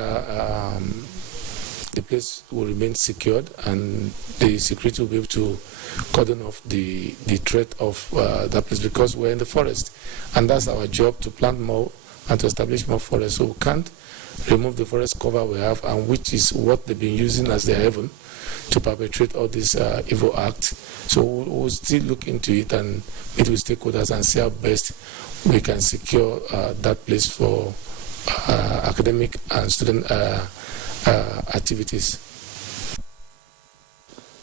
the place will remain secured and the security will be able to cordon off the threat of that place, because we're in the forest and that's our job, to plant more and to establish more forests. So we can't remove the forest cover we have, and which is what they've been using as their heaven to perpetrate all these evil acts. So we'll still look into it and meet with stakeholders and see how best we can secure that place for academic and student activities.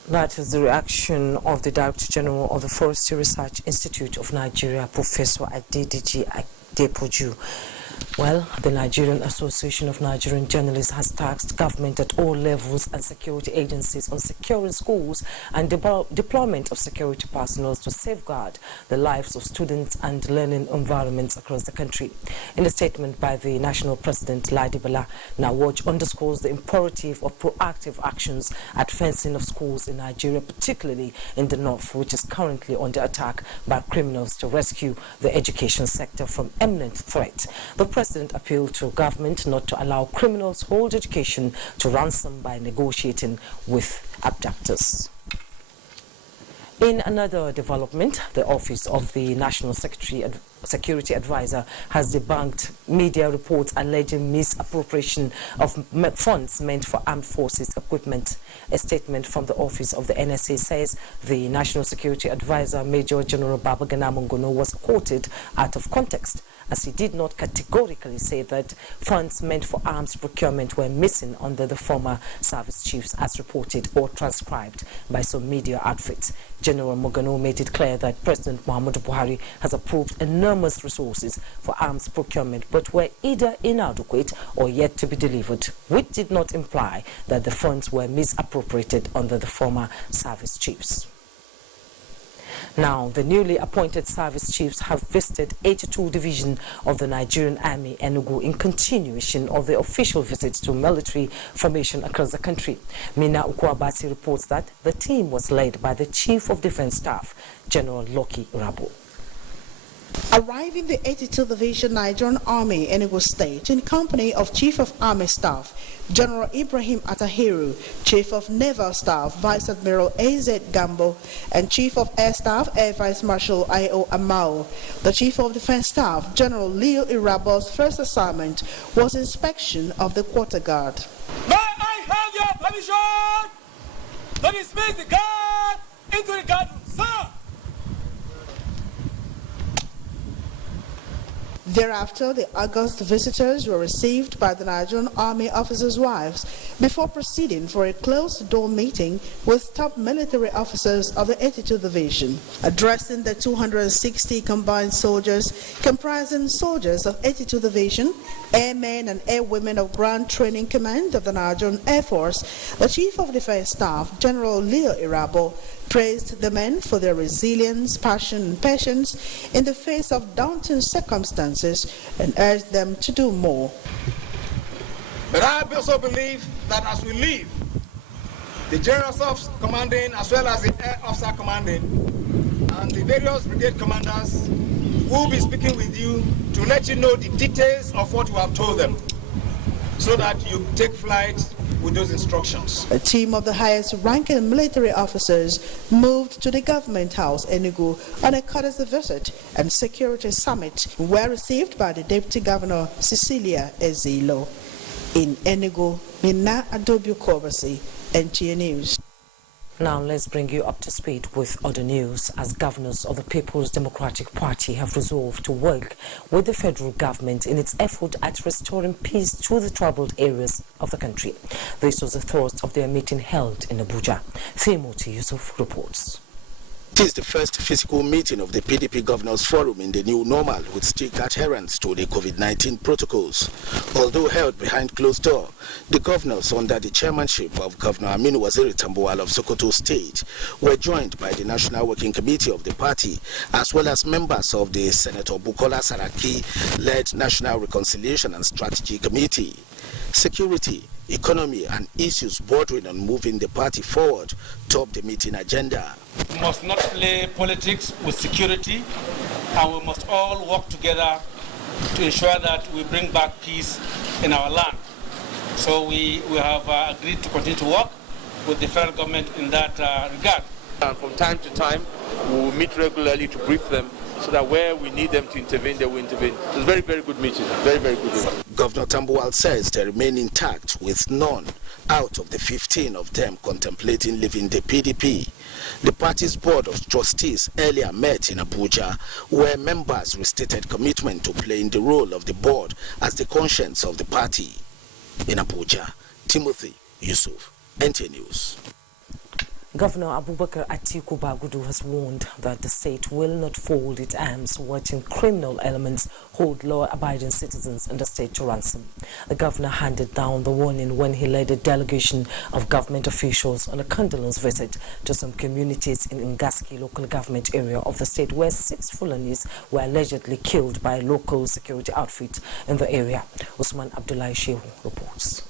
That is the reaction of the Director General of the Forestry Research Institute of Nigeria, Professor Adedeji Adepoju. Well, the Nigerian Association of Nigerian Journalists has tasked government at all levels and security agencies on securing schools and deployment of security personnel to safeguard the lives of students and learning environments across the country. In a statement by the National President, Ladi Bala, Nawaj underscores the imperative of proactive actions at fencing of schools in Nigeria, particularly in the north, which is currently under attack by criminals, to rescue the education sector from imminent threat. The President appealed to government not to allow criminals hold education to ransom by negotiating with abductors. In another development, the Office of the National Security Advisor has debunked media reports alleging misappropriation of funds meant for armed forces equipment. A statement from the Office of the NSA says the National Security Advisor, Major General Babagana Mongono, was quoted out of context, as he did not categorically say that funds meant for arms procurement were missing under the former service chiefs, as reported or transcribed by some media outfits. General Mogano made it clear that President Muhammadu Buhari has approved enormous resources for arms procurement, but were either inadequate or yet to be delivered, which did not imply that the funds were misappropriated under the former service chiefs. Now, the newly appointed service chiefs have visited 82 Division of the Nigerian Army, Enugu, in continuation of the official visits to military formation across the country. Mina Ukwabasi reports that the team was led by the Chief of Defense Staff, General Loki Rabo. Arriving the 82nd Division Nigerian Army, Enugu State, in company of Chief of Army Staff, General Ibrahim Atahiru, Chief of Naval Staff, Vice Admiral A.Z. Gambo, and Chief of Air Staff, Air Vice Marshal I.O. Amao. The Chief of Defense Staff, General Leo Irabo's first assignment was inspection of the quarter guard. May I have your permission to dismiss the guard into the guard, sir? Thereafter, the August visitors were received by the Nigerian Army officers' wives before proceeding for a closed-door meeting with top military officers of the 82nd Division. Addressing the 260 combined soldiers comprising soldiers of 82nd Division, airmen and airwomen of Ground Training Command of the Nigerian Air Force, the Chief of Defense Staff, General Leo Irabo, praised the men for their resilience, passion, and patience in the face of daunting circumstances and urged them to do more. But I also believe that as we leave, the General Staff commanding as well as the Air Officer commanding and the various brigade commanders will be speaking with you to let you know the details of what you have told them so that you take flight with those instructions. A team of the highest ranking military officers moved to the government house Enugu on a courtesy visit and security summit, were received by the Deputy Governor Cecilia Ezilo. In Enugu, Mina Adobe Kobasi, NTA News. Now let's bring you up to speed with other news, as governors of the People's Democratic Party have resolved to work with the federal government in its effort at restoring peace to the troubled areas of the country. This was the thrust of their meeting held in Abuja. Timothy Yusuf reports. It is the first physical meeting of the PDP Governors Forum in the new normal with strict adherence to the COVID-19 protocols. Although held behind closed door, the governors under the chairmanship of Governor Aminu Waziri Tambuwal of Sokoto State were joined by the National Working Committee of the party as well as members of the Senator Bukola Saraki-led National Reconciliation and Strategy Committee. Security, economy and issues bordering on moving the party forward topped the meeting agenda. We must not play politics with security, and we must all work together to ensure that we bring back peace in our land. So we have agreed to continue to work with the federal government in that regard. And from time to time, we will meet regularly to brief them so that where we need them to intervene, they will intervene. It's a very, very good meeting. Very, very good meeting. Governor Tambuwal says they remain intact with none out of the 15 of them contemplating leaving the PDP. The party's board of trustees earlier met in Abuja, where members restated commitment to playing the role of the board as the conscience of the party. In Abuja, Timothy Yusuf, NTA News. Governor Abubakar Atiku Bagudu has warned that the state will not fold its arms watching criminal elements hold law-abiding citizens in the state to ransom. The governor handed down the warning when he led a delegation of government officials on a condolence visit to some communities in Ngaski local government area of the state where 6 Fulanis were allegedly killed by a local security outfit in the area. Usman Abdullahi Shehu reports.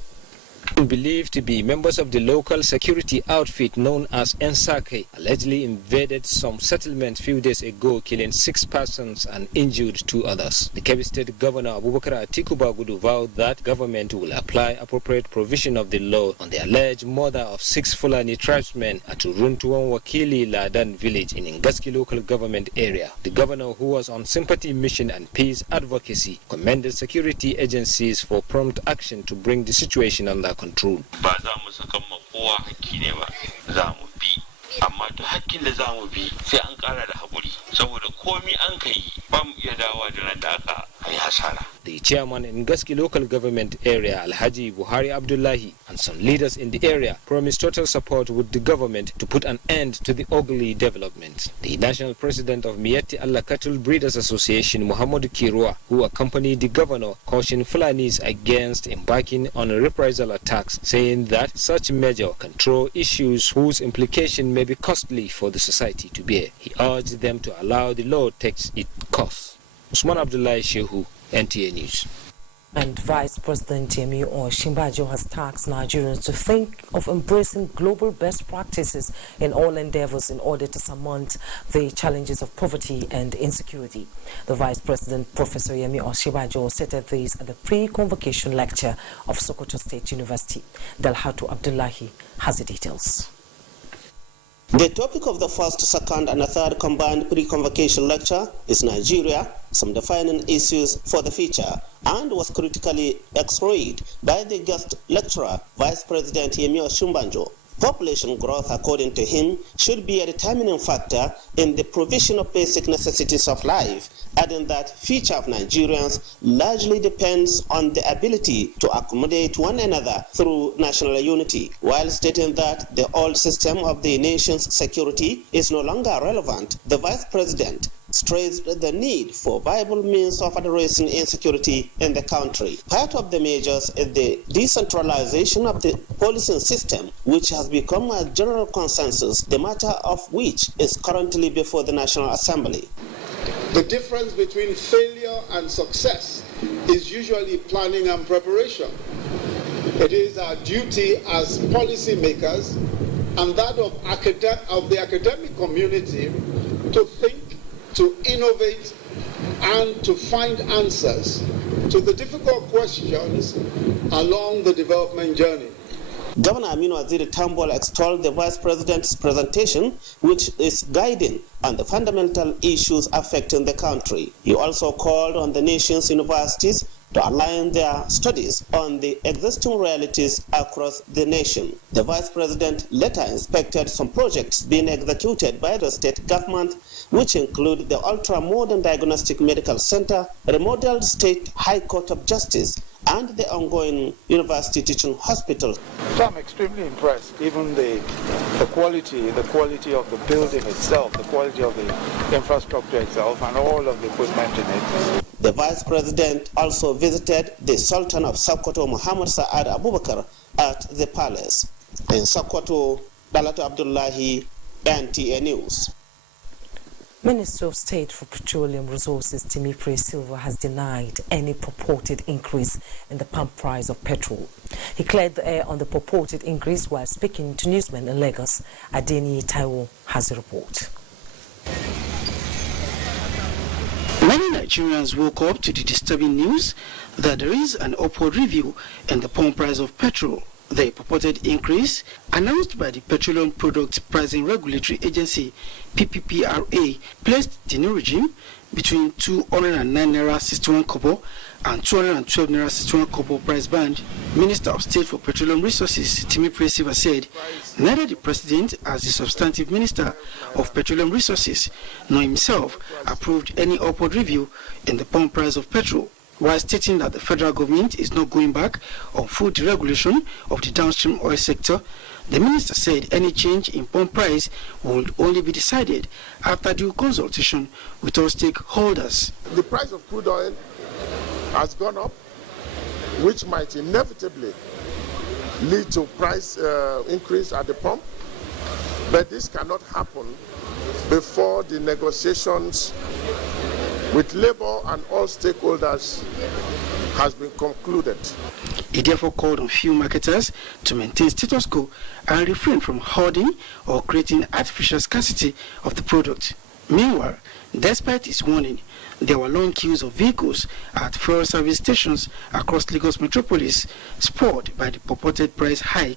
Believed to be members of the local security outfit known as Ensake allegedly invaded some settlement few days ago, killing 6 persons and injured 2 others. The Kebbi State Governor Abubakar Atiku Bagudu vowed that government will apply appropriate provision of the law on the alleged murder of 6 Fulani tribesmen at Runtuan Wakili Ladan village in Ngaski local government area. The governor, who was on sympathy mission and peace advocacy, commended security agencies for prompt action to bring the situation under control. Amma duk hakkin da za mu bi sai an ƙara da haƙuri saboda komi an kai ba mu iya dawowa da nan da aka yi hasara. The chairman in Ngaski local government area, Alhaji Buhari Abdullahi, and some leaders in the area promised total support with the government to put an end to the ugly development. The national president of Miyetti Allah Cattle Breeders Association, Muhammad Kirwa, who accompanied the governor, cautioned Fulanis against embarking on reprisal attacks, saying that such measure can throw issues whose implication may be costly for the society to bear. He urged them to allow the law takes its course. Usman Abdullahi Shehu, NTA News. And Vice President Yemi Osinbajo has tasked Nigerians to think of embracing global best practices in all endeavors in order to surmount the challenges of poverty and insecurity. The Vice President, Professor Yemi Osinbajo, stated this at the pre-convocation lecture of Sokoto State University. Dalhatu Abdullahi has the details. The topic of the first, second and third combined pre-convocation lecture is Nigeria, some defining issues for the future, and was critically x-rayed by the guest lecturer, Vice President Yemi Osinbajo. Population growth, according to him, should be a determining factor in the provision of basic necessities of life, adding that future of Nigerians largely depends on the ability to accommodate one another through national unity, while stating that the old system of the nation's security is no longer relevant. The Vice President stressed the need for viable means of addressing insecurity in the country. Part of the measures is the decentralization of the policing system, which has become a general consensus, the matter of which is currently before the National Assembly. The difference between failure and success is usually planning and preparation. It is our duty as policymakers and that of the academic community to think, to innovate, and to find answers to the difficult questions along the development journey. Governor Aminu Waziri Tambol extolled the Vice President's presentation, which is guiding on the fundamental issues affecting the country. He also called on the nation's universities to align their studies on the existing realities across the nation. The Vice President later inspected some projects being executed by the state government, which include the ultra-modern diagnostic medical center, a remodeled state high court of justice, and the ongoing university teaching hospital. So I'm extremely impressed, even the quality of the building itself, the quality of the infrastructure itself, and all of the equipment in it. The Vice President also visited the Sultan of Sokoto, Muhammad Saad Abubakar, at the palace. In Sokoto, Dalatu Abdullahi, NTA News. Minister of State for Petroleum Resources Timi Silva has denied any purported increase in the pump price of petrol. He cleared the air on the purported increase while speaking to newsmen in Lagos. Adeni Taiwo has a report. Many Nigerians woke up to the disturbing news that there is an upward review in the pump price of petrol. The purported increase, announced by the Petroleum Products Pricing Regulatory Agency (PPPRA), placed the new regime between 209 naira 61 kobo and 212 naira 61 kobo price band. Minister of State for Petroleum Resources Timi Silva said neither the President, as the substantive Minister of Petroleum Resources, nor himself approved any upward review in the pump price of petrol, while stating that the federal government is not going back on full deregulation of the downstream oil sector. The minister said any change in pump price would only be decided after due consultation with all stakeholders. The price of crude oil has gone up, which might inevitably lead to price increase at the pump, but this cannot happen before the negotiations with labor and all stakeholders has been concluded. He therefore called on fuel marketers to maintain status quo and refrain from hoarding or creating artificial scarcity of the product. Meanwhile, despite his warning, there were long queues of vehicles at fuel service stations across Lagos metropolis, spurred by the purported price hike